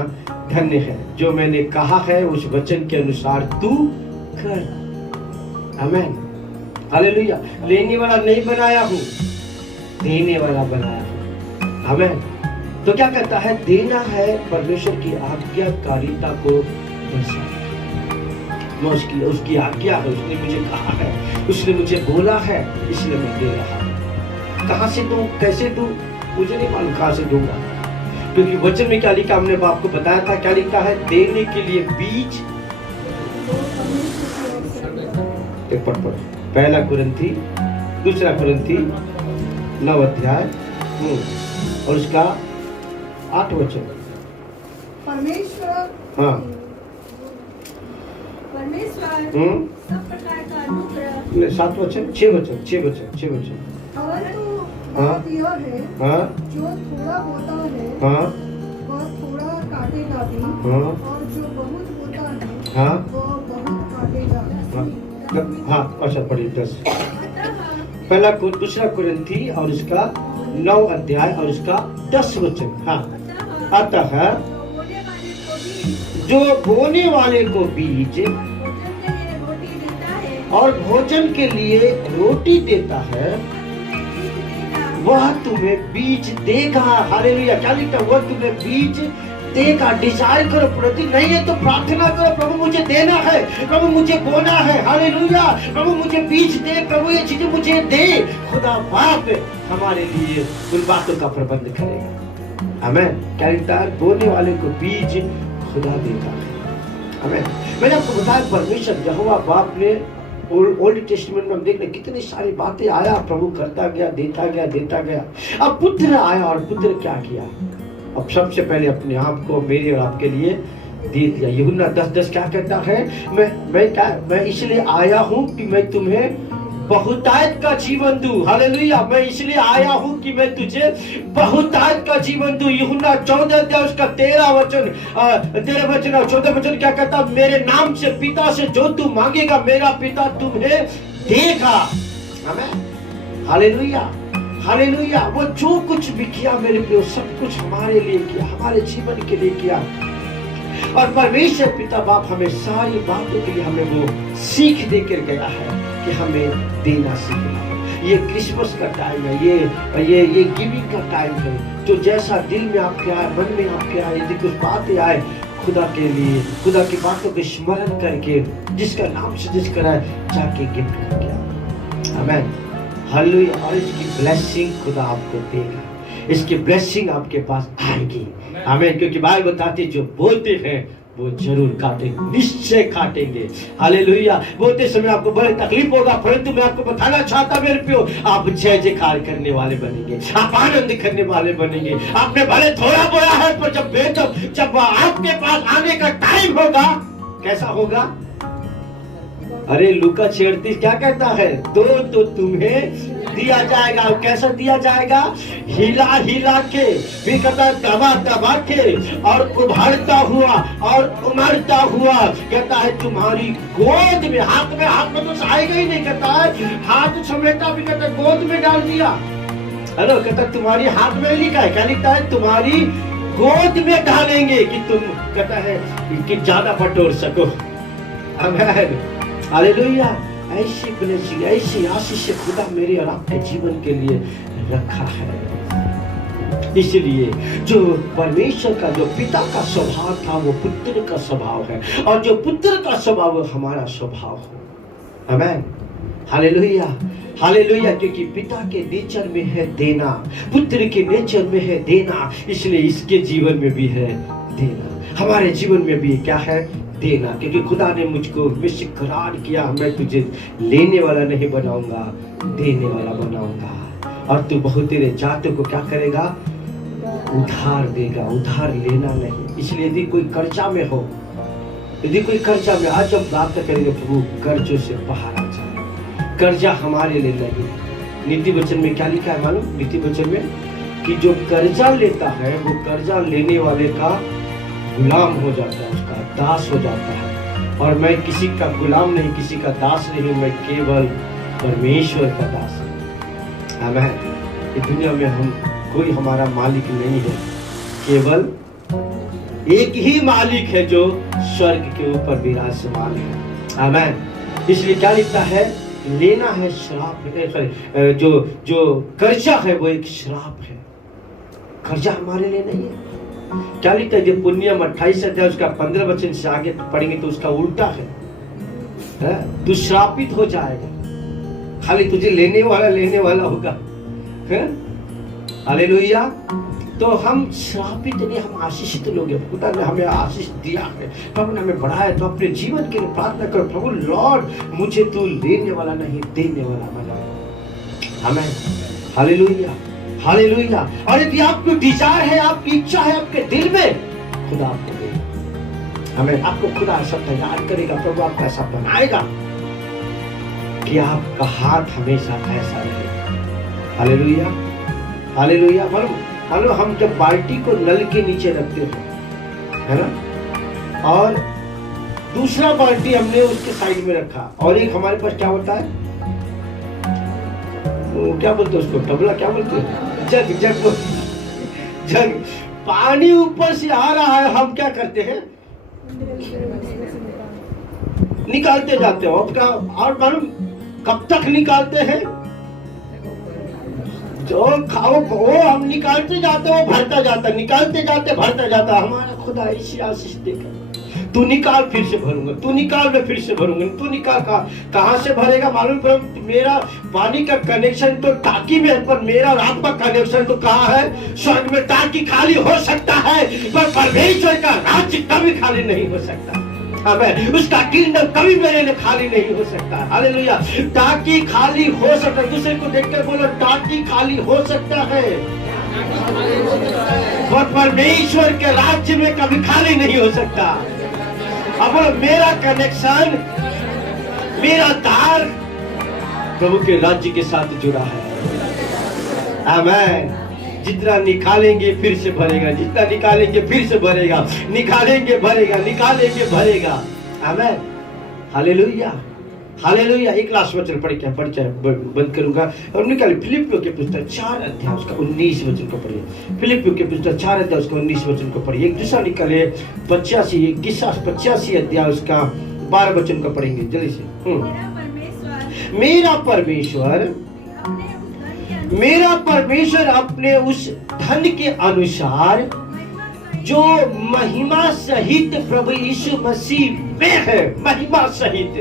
धन्य है। जो मैंने कहा है उस वचन के अनुसार तू कर। आमीन, हालेलुया। लेने वाला नहीं बनाया हूं, देने वाला बनाया हूं। आमीन। तो क्या कहता है, देना है परमेश्वर की आज्ञाकारिता को दर्शाता है। उसकी आज्ञा है, उसने मुझे कहा है, उसने मुझे बोला है, इसलिए मैं दे रहा हूं। कहां से दूं, कैसे दूं, मुझे नहीं मालूम कहां से दूंगा, क्योंकि वचन में क्या लिखा, हमने आपको बताया था क्या लिखा है, देने के लिए बीज। पढ़ पहला कुरिन्थी 2 कुरिन्थी 9 अध्याय और उसका 8 वचन। परमेश्वर हाँ, सब प्रकार का अनुग्रह 7 वचन 6 वचन। परंतु हाँ, बात यह है, हाँ, जो थोड़ा होता है हाँ, वह थोड़ा काटेगा भी, हाँ, और जो बहुत होता है हाँ, वह बहुत काटेगा। हाँ। अच्छा पढ़िए 10। पहला 2 कुरिन्थी और इसका 9 अध्याय और इसका 10 वचन। हाँ, अतः जो बोने वाले को बीज और भोजन के लिए रोटी देता है, वह तुम्हें बीज देगा। हालेलुया। क्या लिखता है, वह तुम्हें बीज देगा। डिजायर करो, प्रति नहीं है तो प्रार्थना करो, प्रभु मुझे देना है, प्रभु मुझे बोना है। हालेलुया। प्रभु मुझे बीज दे, प्रभु ये चीजें मुझे दे। खुदा बाप हमारे लिए उन बातों का प्रबंध करेगा। आमीन। क्या लिखता है, बोने वाले को बीज खुदा देता है। आमीन। मैंने आपको बताया परमेश्वर यहोवा बाप ने ओल्ड टेस्टमेंट में हम देख रहे कितनी सारी बातें आया, प्रभु करता गया, देता गया। अब पुत्र आया और पुत्र क्या किया, अब सबसे पहले अपने आप को मेरे और आपके लिए दे दिया। यूहन्ना 10:10 क्या कहता है, मैं इसलिए आया हूं कि मैं तुम्हें बहुतायत का जीवन दूं। हालेलुया। मैं इसलिए आया हूं कि मैं तुझे बहुतायत का जीवन दूं। यूहन्ना 14 अध्याय उसका 13 वचन और 14 वचन क्या कहता? मेरे नाम से पिता से जो तू मांगेगा मेरा पिता तुम्हें देगा। आमीन। Hallelujah, hallelujah. वो जो कुछ भी किया मेरे प्रियो, सब कुछ हमारे लिए किया, हमारे जीवन के लिए किया। और परमेश्वर पिता बाप हमें सारी बातों के लिए हमें वो सीख देकर गया है कि हमें देना सीखना है। ये क्रिसमस का टाइम है, ये गिविंग का टाइम है। जो जैसा दिल में आपके आए, मन में आपके आए, यदि कुछ बातें आए खुदा के लिए, खुदा की बातों को स्मरण करके, जिसका नाम सजेस्ट करा है, जाके गिफ्ट करके आओ। आमीन। हालेलुया। और इसकी ब्लेसिंग खुदा आपको देगा, इसकी ब्लेसिंग आपके पास आएगी। आमीन। क्योंकि बाइबल बताती है जो बोलते हैं वो जरूर काटेंगे, निश्चय काटेंगे। हालेलुया। बोलते समय आपको बड़ी तकलीफ होगा, परंतु मैं आपको बताना चाहता मेरे प्रियो, आप जय जयकार करने वाले बनेंगे, आप आनंद करने वाले बनेंगे। आपने भले थोड़ा बोला है, पर जब आपके पास आने का टाइम होगा, कैसा होगा? अरे लूका 36 क्या कहता है? तो तुम्हें दिया जाएगा। कैसा दिया जाएगा? हिला हिला के, भी कहता है दबा दबा के, और उभरता हुआ और उमड़ता हुआ, कहता है तुम्हारी गोद में। हाथ में तो आएगा ही नहीं, कहता है हाथ समेटा, भी कहता है गोद में डाल दिया। हेलो, कहता है तुम्हारी हाथ में लिखा है, क्या लिखता है? तुम्हारी गोद में डालेंगे कि तुम, कहता है कि ज्यादा बटोर सको। आमीन। हालेलुया। ऐसी ब्लेसिंग, ऐसी आशीष खुदा मेरे और आपके जीवन के लिए रखा है। इसलिए जो परमेश्वर का, जो पिता का स्वभाव था, वो पुत्र का स्वभाव है, और जो पुत्र का स्वभाव है हमारा स्वभाव है। आमीन। Hallelujah, hallelujah. क्योंकि पिता के नेचर में है देना, पुत्र के नेचर में है देना, इसलिए इसके जीवन में भी है देना, हमारे जीवन में भी क्या है? देना। क्योंकि खुदा ने मुझसे करार किया, मैं तुझे लेने वाला नहीं बनाऊंगा, देने वाला बनाऊंगा। और तू बहुत तेरे जातों को क्या करेगा? उधार देगा, उधार लेना नहीं। इसलिए यदि कोई कर्जा में हो, यदि कोई कर्जा में, आज हम प्रार्थना करेंगे प्रभु कर्जों से बाहर आ जाए, कर्जा हमारे लिए नहीं। नीति वचन में क्या लिखा है मालूम? नीति वचन में कि जो कर्जा लेता है वो कर्जा लेने वाले का गुलाम हो जाता है, उसका दास हो जाता है। और मैं किसी का गुलाम नहीं, किसी का दास नहीं, मैं केवल परमेश्वर का दास हूं। आमीन। इस दुनिया में हम कोई हमारा मालिक नहीं है, केवल एक ही मालिक है जो स्वर्ग के ऊपर विराजमान है। आमीन। इसलिए क्या लिखता है? लेना है श्राप है, जो कर्जा है वो एक श्राप है, कर्जा हमारे लिए नहीं है। क्या लिखता है? जब पुण्यम 28 अध्याय उसका 15 वचन से आगे पढ़ेंगे तो उसका उल्टा है। तू श्रापित हो जाएगा, खाली तुझे लेने वाला होगा। हालेलुया। तो हम श्रापित नहीं, हम आशीषित लोग हैं। खुदा ने हमें आशीष दिया है, प्रभु ने हमें बढ़ाया। तो अपने जीवन के लिए प्रार्थना करो, प्रभु लॉर्ड मुझे तू लेने वाला नहीं, देने वाला बना। आमीन। Hallelujah, hallelujah. और यदि आपको डिजायर है, आपकी इच्छा है आपके दिल में, खुदा आपको देगा। हमें आपको खुदा ऐसा तैयार करेगा, प्रभु आपको ऐसा बनाएगा कि आपका हाथ हमेशा ऐसा रहे। Hallelujah, hallelujah. मानो हम जब बाल्टी को नल के नीचे रखते हैं, है ना, और दूसरा बाल्टी हमने उसके साइड में रखा, और एक हमारे पास क्या होता है, क्या बोलते हैं उसको, टबला क्या बोलते हैं, जग। पानी ऊपर से आ रहा है, हम क्या करते हैं? निकालते जाते हो अपना। और मालूम कब तक निकालते हैं? जो खाओ वो हम निकालते जाते हो, भरता जाता, निकालते जाते भरता जाता। हमारा खुदा ऐसी आशीष देगा, तू निकाल फिर से भरूंगा, तू निकाल मैं फिर से भरूंगा। तू निकाल कहां से भरेगा मालूम? पर मेरा पानी का कनेक्शन तो टाकी में है, पर मेरा और आपका कनेक्शन तो कहां है? स्वर्ग में। टाकी खाली हो सकता है, पर परमेश्वर का राज्य कभी खाली नहीं हो सकता। हमें उसका किंगडम कभी मेरे लिए खाली नहीं हो सकता। हालेलुया। टाकी खाली हो सकता है, दूसरे को देखकर बोलो टाकी खाली हो सकता है, पर परमेश्वर के राज्य में कभी खाली नहीं हो सकता। अब मेरा कनेक्शन, मेरा तार प्रभु के राज्य के साथ जुड़ा है। आमेन। जितना निकालेंगे फिर से भरेगा, जितना निकालेंगे फिर से भरेगा, निकालेंगे भरेगा, निकालेंगे भरेगा। आमेन। Hallelujah, hallelujah. एक लास्ट वचन पढ़ के परिचय बंद करूंगा और निकाले फिलिपियों के पुस्तक 4 अध्याय उसका 19 वचन को पढ़िए। फिलिपियों के पुस्तक 4 अध्याय उसका 19 वचन को पढ़िए। एक दूसरा निकाले 85 अध्याय उसका 12 वचन को पढ़ेंगे जल्दी से। मेरा परमेश्वर अपने उस धन के अनुसार जो महिमा सहित प्रभु यीशु मसीह में है, महिमा सहित,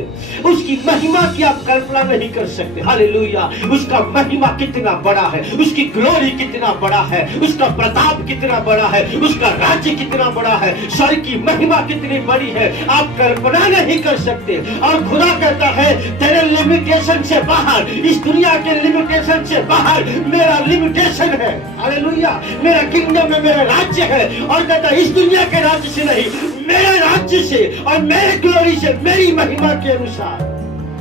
उसकी महिमा की आप कल्पना नहीं कर सकते। हालेलुया। उसका महिमा कितना बड़ा है, उसकी ग्लोरी कितना बड़ा है, उसका प्रताप कितना बड़ा है, उसका राज्य कितना बड़ा है, स्वर्ग की महिमा कितनी बड़ी है, आप कल्पना नहीं कर सकते। और खुदा कहता है तेरे लिमिटेशन से बाहर, इस दुनिया के लिमिटेशन से बाहर मेरा लिमिटेशन है। हालेलुया। मेरा किंगडम में मेरा राज्य है, और कहता है इस दुनिया के राज्य से नहीं, मेरे राज्य से और मेरे ग्लोरी से, मेरी महिमा के अनुसार,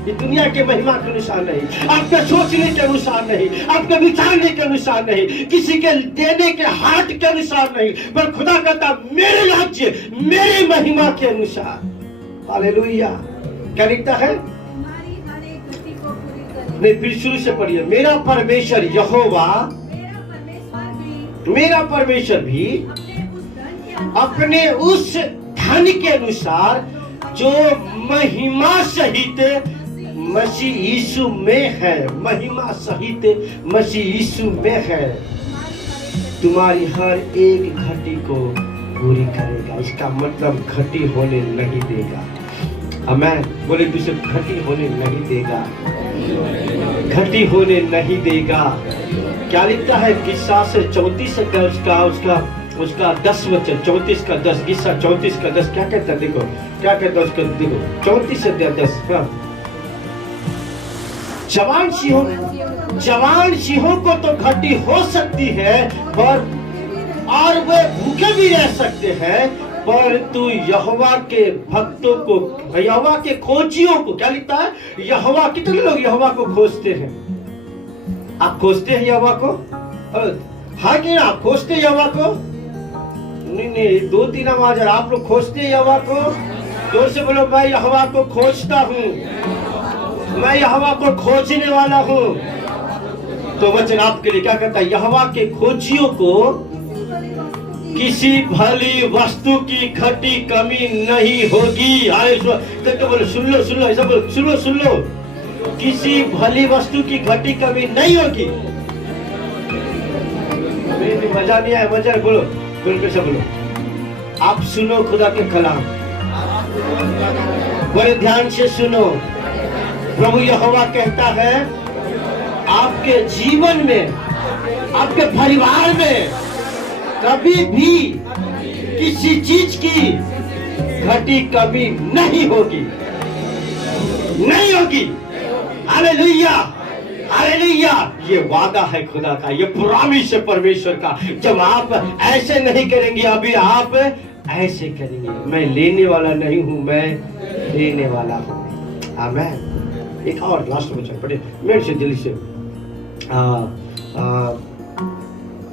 ये दुनिया के महिमा के अनुसार नहीं, आपके सोचने के अनुसार नहीं, आपके विचारने के अनुसार नहीं, किसी के देने के हाथ के अनुसार नहीं, पर खुदा कहता मेरे राज्य, मेरी महिमा के अनुसार। हालेलुया। क्या लिखता है? नहीं, फिर शुरू से पढ़िए। मेरा परमेश्वर यहोवा, मेरा परमेश्वर भी अपने उस धन के अनुसार जो महिमा सहित मसीह यीशु में है, महिमा सहित मसीह यीशु में है, तुम्हारी हर एक घटी को पूरी करेगा। इसका मतलब घटी होने नहीं देगा। आमेन। बोले दूसरे, घटी होने नहीं देगा, घटी होने नहीं देगा। क्या लिखता है? किस्सा से 34 उसका 10 वचन, 34 का 10, किस्सा 34 का 10 क्या कहता है? देखो क्या कहता है उसका, देखो 34 अध्याय 10। हाँ। जवान सिंहों को तो घटी हो सकती है और वे भूखे भी रह सकते हैं, परंतु यहोवा के भक्तों को, यहोवा के खोजियों को, क्या लिखता है? यहोवा, कितने लोग यहोवा को खोजते हैं? आप खोजते हैं यहोवा को? हाँ कि आप खोजते हैं यहोवा को? नहीं, 2-3 आवाज आप लोग खोजते हैं यहोवा को? जोर से बोलो, मैं यहोवा को खोजता हूँ, मैं यहोवा को खोजने वाला हूँ। तो वचन आपके लिए क्या कहता है? यहोवा के खोजियों को किसी भली वस्तु की घटी कमी नहीं होगी। तो बोलो, सुन लो, ऐसा बोलो, सुन लो, किसी भली वस्तु की घटी कमी नहीं होगी। मजा नहीं आया? मजा बोलो, कैसे बोलो? आप सुनो खुदा के कलाम, बड़े ध्यान से सुनो। प्रभु यहोवा कहता है आपके जीवन में, आपके परिवार में कभी भी किसी चीज की घटी कमी नहीं होगी, नहीं होगी। Hallelujah, hallelujah. ये वादा है खुदा का, ये प्रॉमिस है परमेश्वर का। जब आप ऐसे नहीं करेंगे, अभी आप ऐसे करेंगे। मैं लेने वाला नहीं हूं, मैं लेने वाला हूं। आमेन। एक और लास्ट वचन पढ़े मेरे से दिल से।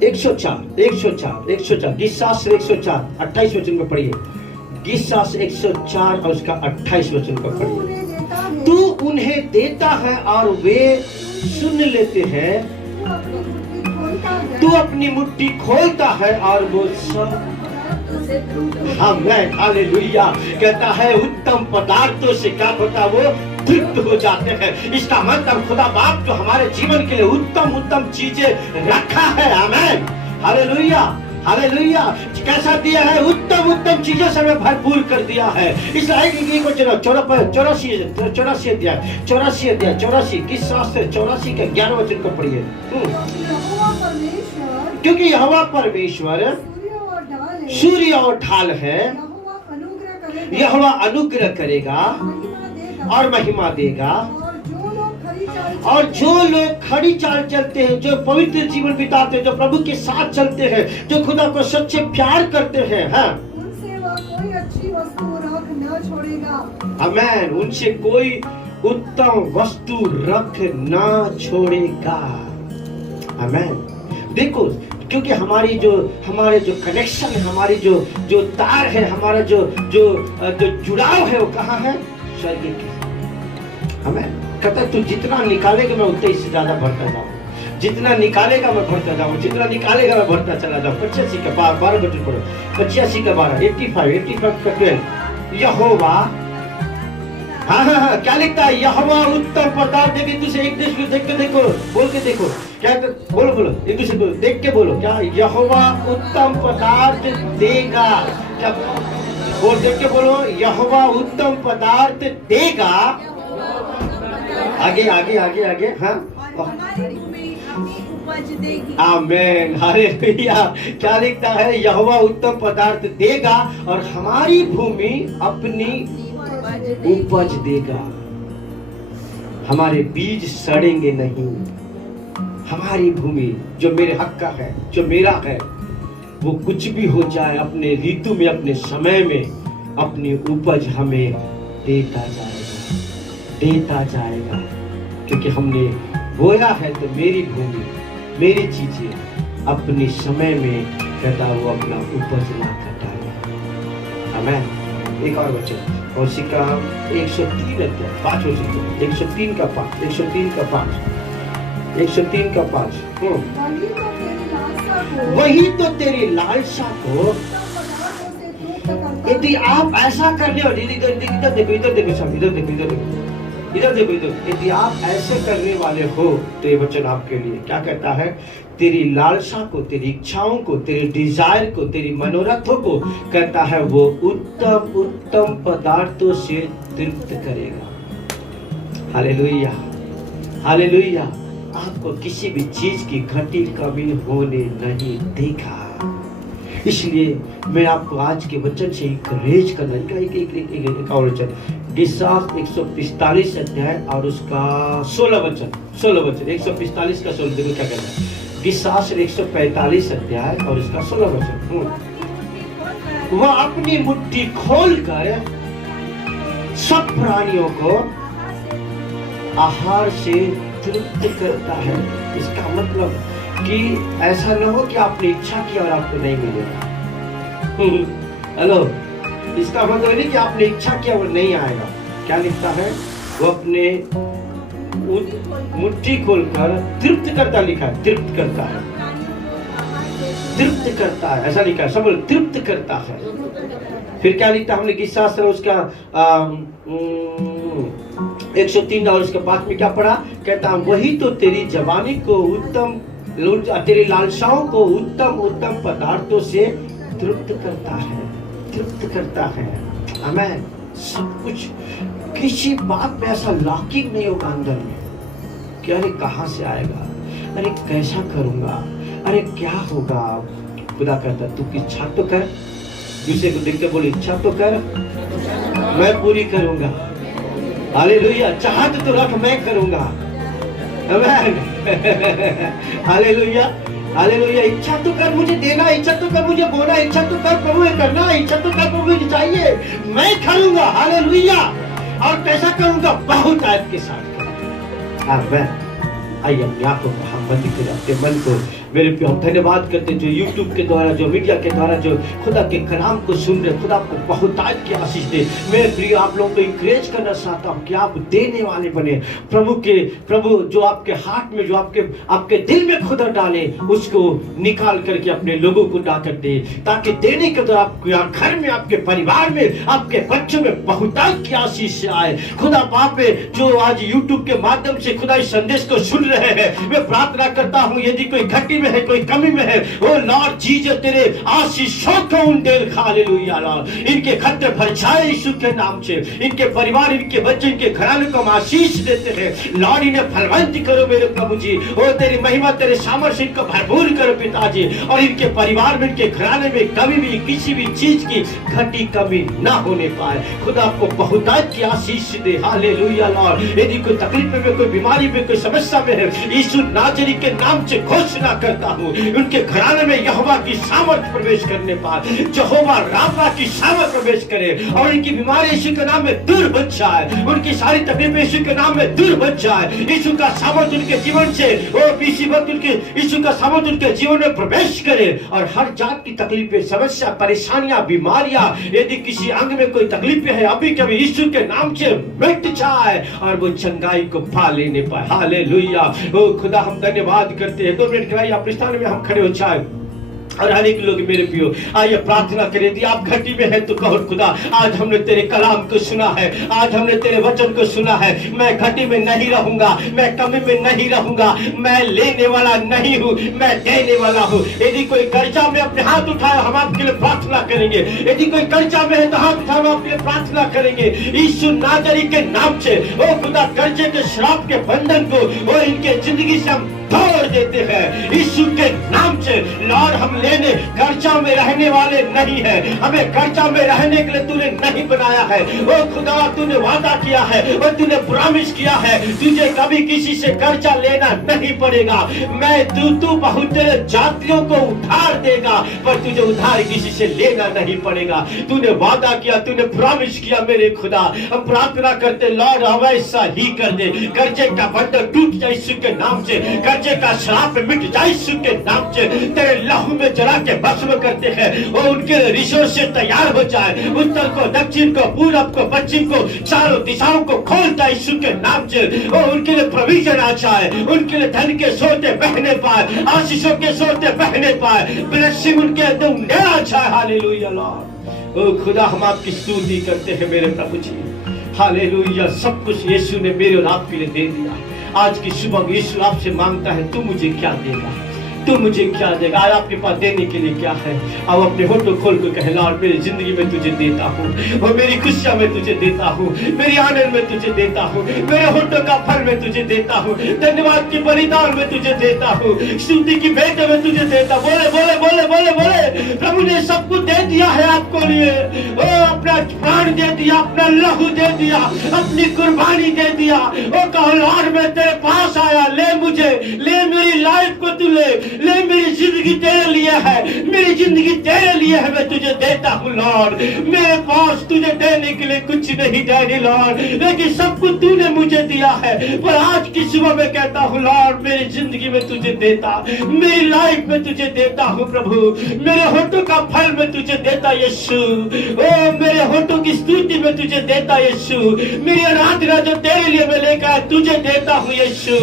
104 गिशास्त्र 104 28 वचन को पढ़िए। गिशास्त्र 104 और उसका 28 वचन को पढ़िए। तू उन्हें देता है और वे सुन लेते हैं, तू अपनी मुट्ठी खोलता है और वो सब। आमेन, हालेलुया। कहता है उत्तम पदार्थों से क्या होता है? वो तृप्त हो जाते हैं। इसका मतलब खुदा बाप जो हमारे जीवन के लिए उत्तम उत्तम चीजें रखा है। आमेन, हालेलुया, हालेलुया। कैसा दिया है? उत्तम उत्तम चीजों से हमें भरपूर कर दिया है। इसलिए को चलो 84 गिशास्त्र 84 के 11 वचन को पढ़िए। क्योंकि यहोवा परमेश्वर सूर्य और ढाल है, यहोवा अनुग्रह करेगा और महिमा देगा। और जो लोग खड़ी चाल चलते हैं, जो पवित्र जीवन बिताते हैं, जो प्रभु के साथ चलते हैं, जो खुदा को सच्चे प्यार करते हैं, हाँ, उनसे वह कोई अच्छी वस्तु रख न छोड़ेगा। आमेन। उनसे कोई उत्तम वस्तु रख ना छोड़ेगा। आमेन। देखो, क्योंकि हमारे जो कनेक्शन है, हमारी जो तार है, हमारा जो जुड़ाव है, वो कहाँ है? स्वर्ग के। हमें कहता तू जितना निकालेगा मैं उतना इससे ज्यादा बढ़ता जाऊँ, जितना निकालेगा मैं बढ़ता जाऊँ, जितना निकालेगा मैं बढ़ता चला जाऊँ। 85 का 12 बटन पढ़ो, 85 का 12, 85 का 12। यहोवा, हाँ, क्या लिखता है? यहोवा उत्तम पदार्थ देगी तुझे। एक दूसरे को देख के देखो, बोल के देखो, क्या बोलो एक दूसरे को देख के बोलो, क्या? यहोवा उत्तम पदार्थ देगा। क्या बोल? देख के बोलो, यहोवा उत्तम पदार्थ देगा। आगे आगे आगे आगे, हाँ, आमेन, हालेलुया। क्या लिखता है? यहोवा उत्तम पदार्थ देगा और हमारी भूमि अपनी उपज देगा। हमारे बीज सड़ेंगे नहीं। हमारी भूमि जो मेरे हक का है, जो मेरा है, वो कुछ भी हो जाए, अपने ऋतु में, अपने समय में अपनी उपज हमें देता जाएगा, क्योंकि हमने बोया है। तो मेरी भूमि, मेरी चीजें अपने समय में कहता वो अपना उपज ला कर डालेगा। आमेन। एक और वचन, और सिक्का 103 अध्याय 5 हो सकते हैं, 103 का 5, 103 का 5, 103 का 5। वही तो तेरी लालसा को यदि आप ऐसा करने वाले, इधर देखो, इधर देखो सब, इधर देखो, इधर देखो, इधर देखो, इधर, यदि आप ऐसे करने वाले हो तो ये वचन आपके लिए क्या कहता है? तेरी लालसा को, तेरी इच्छाओं को, तेरे डिजायर को, तेरी मनोरथों को कहता है वो उत्तम उत्तम पदार्थों से तृप्त करेगा। Hallelujah, hallelujah. आपको किसी भी चीज की घटी कमी होने नहीं देगा। इसलिए मैं आपको आज के वचन से इंकरेज करना, एक और वचन, गिसास 145 अध्याय और उसका 16 वचन, 145 का 16, देखो क्या कहता है। गिसास 145 अध्याय और उसका 16 वचन। वह अपनी मुट्ठी खोलकर सब प्राणियों को आहार से तृप्त करता है। इसका मतलब कि ऐसा न हो कि आपने इच्छा की और आपको नहीं मिलेगा। हेलो, इसका मतलब नहीं कि आपने इच्छा किया और नहीं आएगा। क्या लिखता है? वो अपने मुट्ठी खोलकर तृप्त करता, लिखा है, तृप्त करता है, तृप्त करता है, ऐसा लिखा है, सब तृप्त करता है। फिर क्या लिखता है? हमने किस शास्त्र उसका 103 और उसके 5 में क्या पढ़ा? कहता वही तो तेरी जवानी को उत्तम, तेरी लालसाओं को उत्तम उत्तम पदार्थों से तृप्त करता है, तृप्त करता है। आमेन। सब कुछ, किसी बात में ऐसा लॉकिंग नहीं होगा अंदर में कि अरे कहाँ से आएगा, अरे कैसा करूंगा, अरे क्या होगा। खुदा कहता तू इच्छा तो कर, दूसरे को देख के बोल इच्छा तो कर, मैं पूरी करूंगा। हालेलुया। चाहत तो रख, मैं करूंगा। आमेन। Hallelujah, hallelujah. इच्छा तो कर मुझे देना, इच्छा तो कर मुझे बोना, इच्छा तो कर प्रभु ये करना, इच्छा तो कर प्रभु मुझे चाहिए, मैं करूंगा। हालेलुया। और कैसा करूंगा? बहुत आयत के साथ। आमेन। आइए अपनी आंखों को हम बंद करें, अपने मन को मेरे प्यार धन्यवाद करते जो यूट्यूब के द्वारा, जो मीडिया के द्वारा जो खुदा के कलाम को सुन रहे, खुदा आपको बहुत की आशीष दे। मेरे प्रिय आप लोगों को इंकरेज करना चाहता हूँ कि आप देने वाले बने। प्रभु जो आपके हाथ में, जो आपके दिल में खुदा डाले, उसको निकाल करके अपने लोगों को दाकर दे, ताकि देने के द्वारा आपके घर में, आपके परिवार में, आपके बच्चों में बहुतायत की आशीष आए। खुदा बाप जो आज यूट्यूब के माध्यम से खुदा इस संदेश को सुन रहे हैं, मैं प्रार्थना करता हूँ यदि कोई घटी में है, कोई कमी में है, ओ लॉर्ड जीसस तेरे आशीषों को उन दे। हालेलुया लॉर्ड, इनके खतरे भर जाए यीशु के नाम से। इनके परिवार, इनके बच्चे, इनके घराने को आशीष देते हैं। लॉर्ड इन्हें फलवंत करो मेरे प्रभु जी। ओ तेरी महिमा, तेरे सामर्थ्य इनको भरपूर करो पिताजी। और इनके परिवार में, इनके घराने में कभी भी किसी भी चीज की घटी कमी ना होने पाए। खुदा आपको बहुतायत की आशीष दे। Hallelujah Lord. यदि कोई तकलीफ में, कोई बीमारी में, कोई समस्या में है, यीशु नाजरी के नाम से घोषणा कर करता हूँ, उनके घराने में यहोवा की सामर्थ प्रवेश करने पाए, यहोवा राफा की सामर्थ प्रवेश करे और उनकी बीमारी यीशु के नाम में दूर बच जाए, उनकी सारी तकलीफें यीशु के नाम में दूर बच जाए। यीशु का सामर्थ उनके जीवन से उनके यीशु का सामर्थ उनके जीवन में प्रवेश करे और हर जात की तकलीफें, समस्या, परेशानियां, बीमारियां, यदि किसी अंग में कोई तकलीफें है अभी कभी यीशु के नाम से मिट जाए और वो चंगाई को पा लेने पाए। हालेलुया। ओ खुदा हम धन्यवाद करते हैं। 2 मिनट के लिए अपने स्थान में हम खड़े हो जाए और अनेक लोग मेरे प्रियो आइए प्रार्थना करें। यदि आप घटी में हैं तो कहो खुदा आज हमने तेरे कलाम को सुना है, आज हमने तेरे वचन को सुना है, मैं घटी में नहीं रहूंगा, मैं कमी में नहीं रहूंगा, मैं लेने वाला नहीं हूँ, मैं देने वाला हूँ। यदि कोई कर्जा में अपने हाथ उठाए हम आपके लिए प्रार्थना करेंगे। यदि कोई कर्जा में है तो हाथ उठाए हम आपके लिए प्रार्थना करेंगे। यीशु नाजरी के नाम से ओ खुदा कर्जे के श्राप के बंधन को वो इनके जिंदगी से हम तोड़ देते हैं यीशु के नाम से। लॉर्ड हम लेने कर्जा में रहने वाले नहीं है, हमें कर्जा में रहने के लिए तूने नहीं बनाया है। ओ खुदा तूने वादा किया है और तूने प्रॉमिस किया है तुझे कभी किसी से कर्जा लेना नहीं पड़ेगा। मैं तू बहुत जातियों को उधार देगा पर तुझे उधार किसी से लेना नहीं पड़ेगा। तूने वादा किया, तूने प्रॉमिस किया मेरे खुदा। हम प्रार्थना करते लॉर्ड हम ऐसा ही कर दे। कर्जे का बंधन टूट जाए यीशु के नाम से, कर्जे का श्राप मिट जाए यीशु के नाम से। तेरे लहू में जला के भस्म करते हैं वो उनके रिसोर्स से तैयार हो जाए, उत्तर को, दक्षिण को, पूरब को, पश्चिम को, चारों दिशाओं को खोलता है यीशु के नाम से। वो उनके लिए प्रोविजन आ जाए, उनके लिए धन के सोते बहने पाए, आशीषों के सोते बहने पाए, ब्लेसिंग उनके अंदर आ जाए। Hallelujah Lord. ओ खुदा हम आपकी स्तुति करते हैं मेरे प्रभु जी। हालेलुया। सब कुछ यीशु ने मेरे और आपके लिए दे दिया। आज की सुबह यीशु आपसे मांगता है तू मुझे क्या देगा, तू मुझे क्या देगा। आज आपके पास देने के लिए क्या है। अब अपने होठों खोल कर कहे लॉर्ड मेरी जिंदगी में तुझे देता हूँ, और मेरी खुशियां में तुझे देता हूँ, मेरी आनंद में तुझे देता हूँ, मेरे होठों का फल में तुझे देता हूँ, धन्यवाद की बलिदान में तुझे देता हूँ, स्तुति की भेंट में तुझे देता। बोले बोले बोले बोले बोले प्रभु ने सब कुछ दे दिया है आपको लिए। ओ अपना प्राण दे दिया, अपना लहू दे दिया, अपनी कुर्बानी दे दिया। ओ कहो लॉर्ड मैं तेरे पास आया, ले मुझे, ले मेरी लाइफ को तू ले मेरी जिंदगी तेरे लिए है, मेरी जिंदगी तेरे लिए है, मैं तुझे देता हूँ लॉर्ड। मेरे पास तुझे देने के लिए कुछ नहीं डैडी लॉर्ड, लेकिन सब कुछ तूने मुझे दिया है। पर आज की सुबह मैं कहता हूँ लॉर्ड मेरी जिंदगी में तुझे देता, मेरी लाइफ में तुझे देता हूँ प्रभु, मेरे होठों का फल में तुझे देता यीशु। ओ मेरे होठों की स्तुति में तुझे देता यीशु, मेरी आराधना जो तेरे लिए मैं लेकर तुझे देता हूँ यीशु।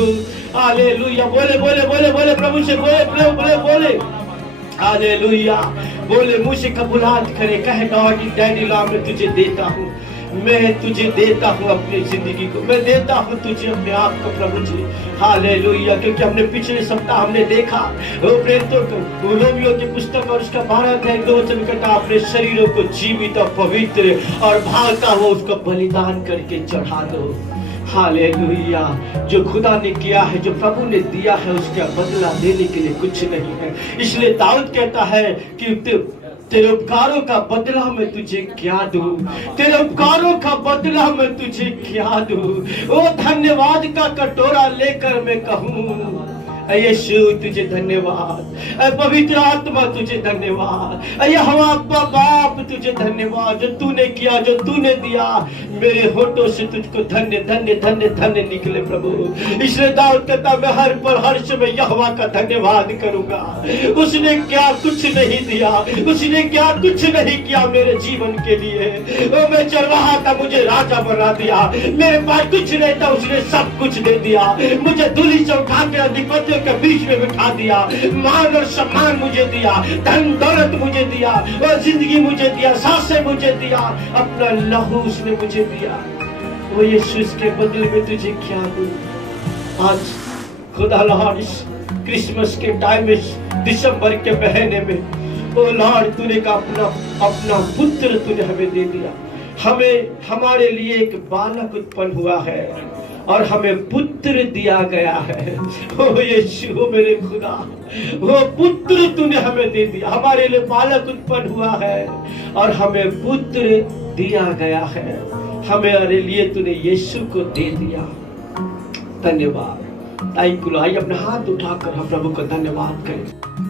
हालेलुया। बोले बोले बोले बोले प्रभु से बोले बोले बोले बोले हालेलुया। बोले मुझे कबूलात करे, कहे लॉर्ड डैडी लॉर्ड मैं तुझे देता हूँ, मैं तुझे देता हूँ अपनी जिंदगी को, मैं देता हूँ तुझे अपने आप को प्रभु जी। हालेलुया। क्योंकि हमने पिछले सप्ताह हमने देखा वो प्रेरितों को रोमियो की पुस्तक और उसका 12 अध्याय 2 वचन कहता अपने शरीरों को जीवित और पवित्र और भागता हुआ उसको बलिदान करके चढ़ा दो। हालेलुया। जो खुदा ने किया है, जो प्रभु ने दिया है उसका बदला देने के लिए कुछ नहीं है। इसलिए दाऊद कहता है कि तेरे उपकारों का बदला मैं तुझे क्या दूं, तेरे उपकारों का बदला मैं तुझे क्या दूं। ओ धन्यवाद का कटोरा लेकर मैं कहूं यीशु तुझे धन्यवाद, पवित्र आत्मा तुझे धन्यवाद, यहोवा बाप तुझे धन्यवाद जो तूने किया, जो तूने दिया। मेरे होठों से तुझको धन्य धन्य धन्य धन्य निकले प्रभु। इसलिए दाऊद कहता मैं हर पर हर समय यहोवा का धन्यवाद करूंगा। उसने क्या कुछ नहीं दिया, उसने क्या कुछ नहीं किया मेरे जीवन के लिए। ओ मैं चरवाहा था, मुझे राजा बना दिया। मेरे पास कुछ नहीं था, उसने सब कुछ दे दिया। मुझे दूली से उठा के अधिपतियों के बीच में बिठा दिया। मान और सम्मान मुझे दिया, धन दौलत मुझे दिया, और जिंदगी मुझे दिया, सांसें मुझे दिया, अपना लहू उसने मुझे दिया। वो यीशु के बदले में तुझे क्या दूं। आज खुदा लॉर्ड इस क्रिसमस के टाइम में, दिसंबर के महीने में ओ लॉर्ड तूने का अपना पुत्र तूने हमें दे दिया। हमें हमारे लिए एक बालक उत्पन्न हुआ है और हमें पुत्र दिया गया है। ओ यीशु मेरे खुदा, वो पुत्र तूने हमें दे दिया। हमारे लिए बालक उत्पन्न हुआ है और हमें पुत्र दिया गया है। हमारे लिए तूने यीशु को दे दिया। धन्यवाद। ताई को आइए अपने हाथ उठाकर हम प्रभु का धन्यवाद करें।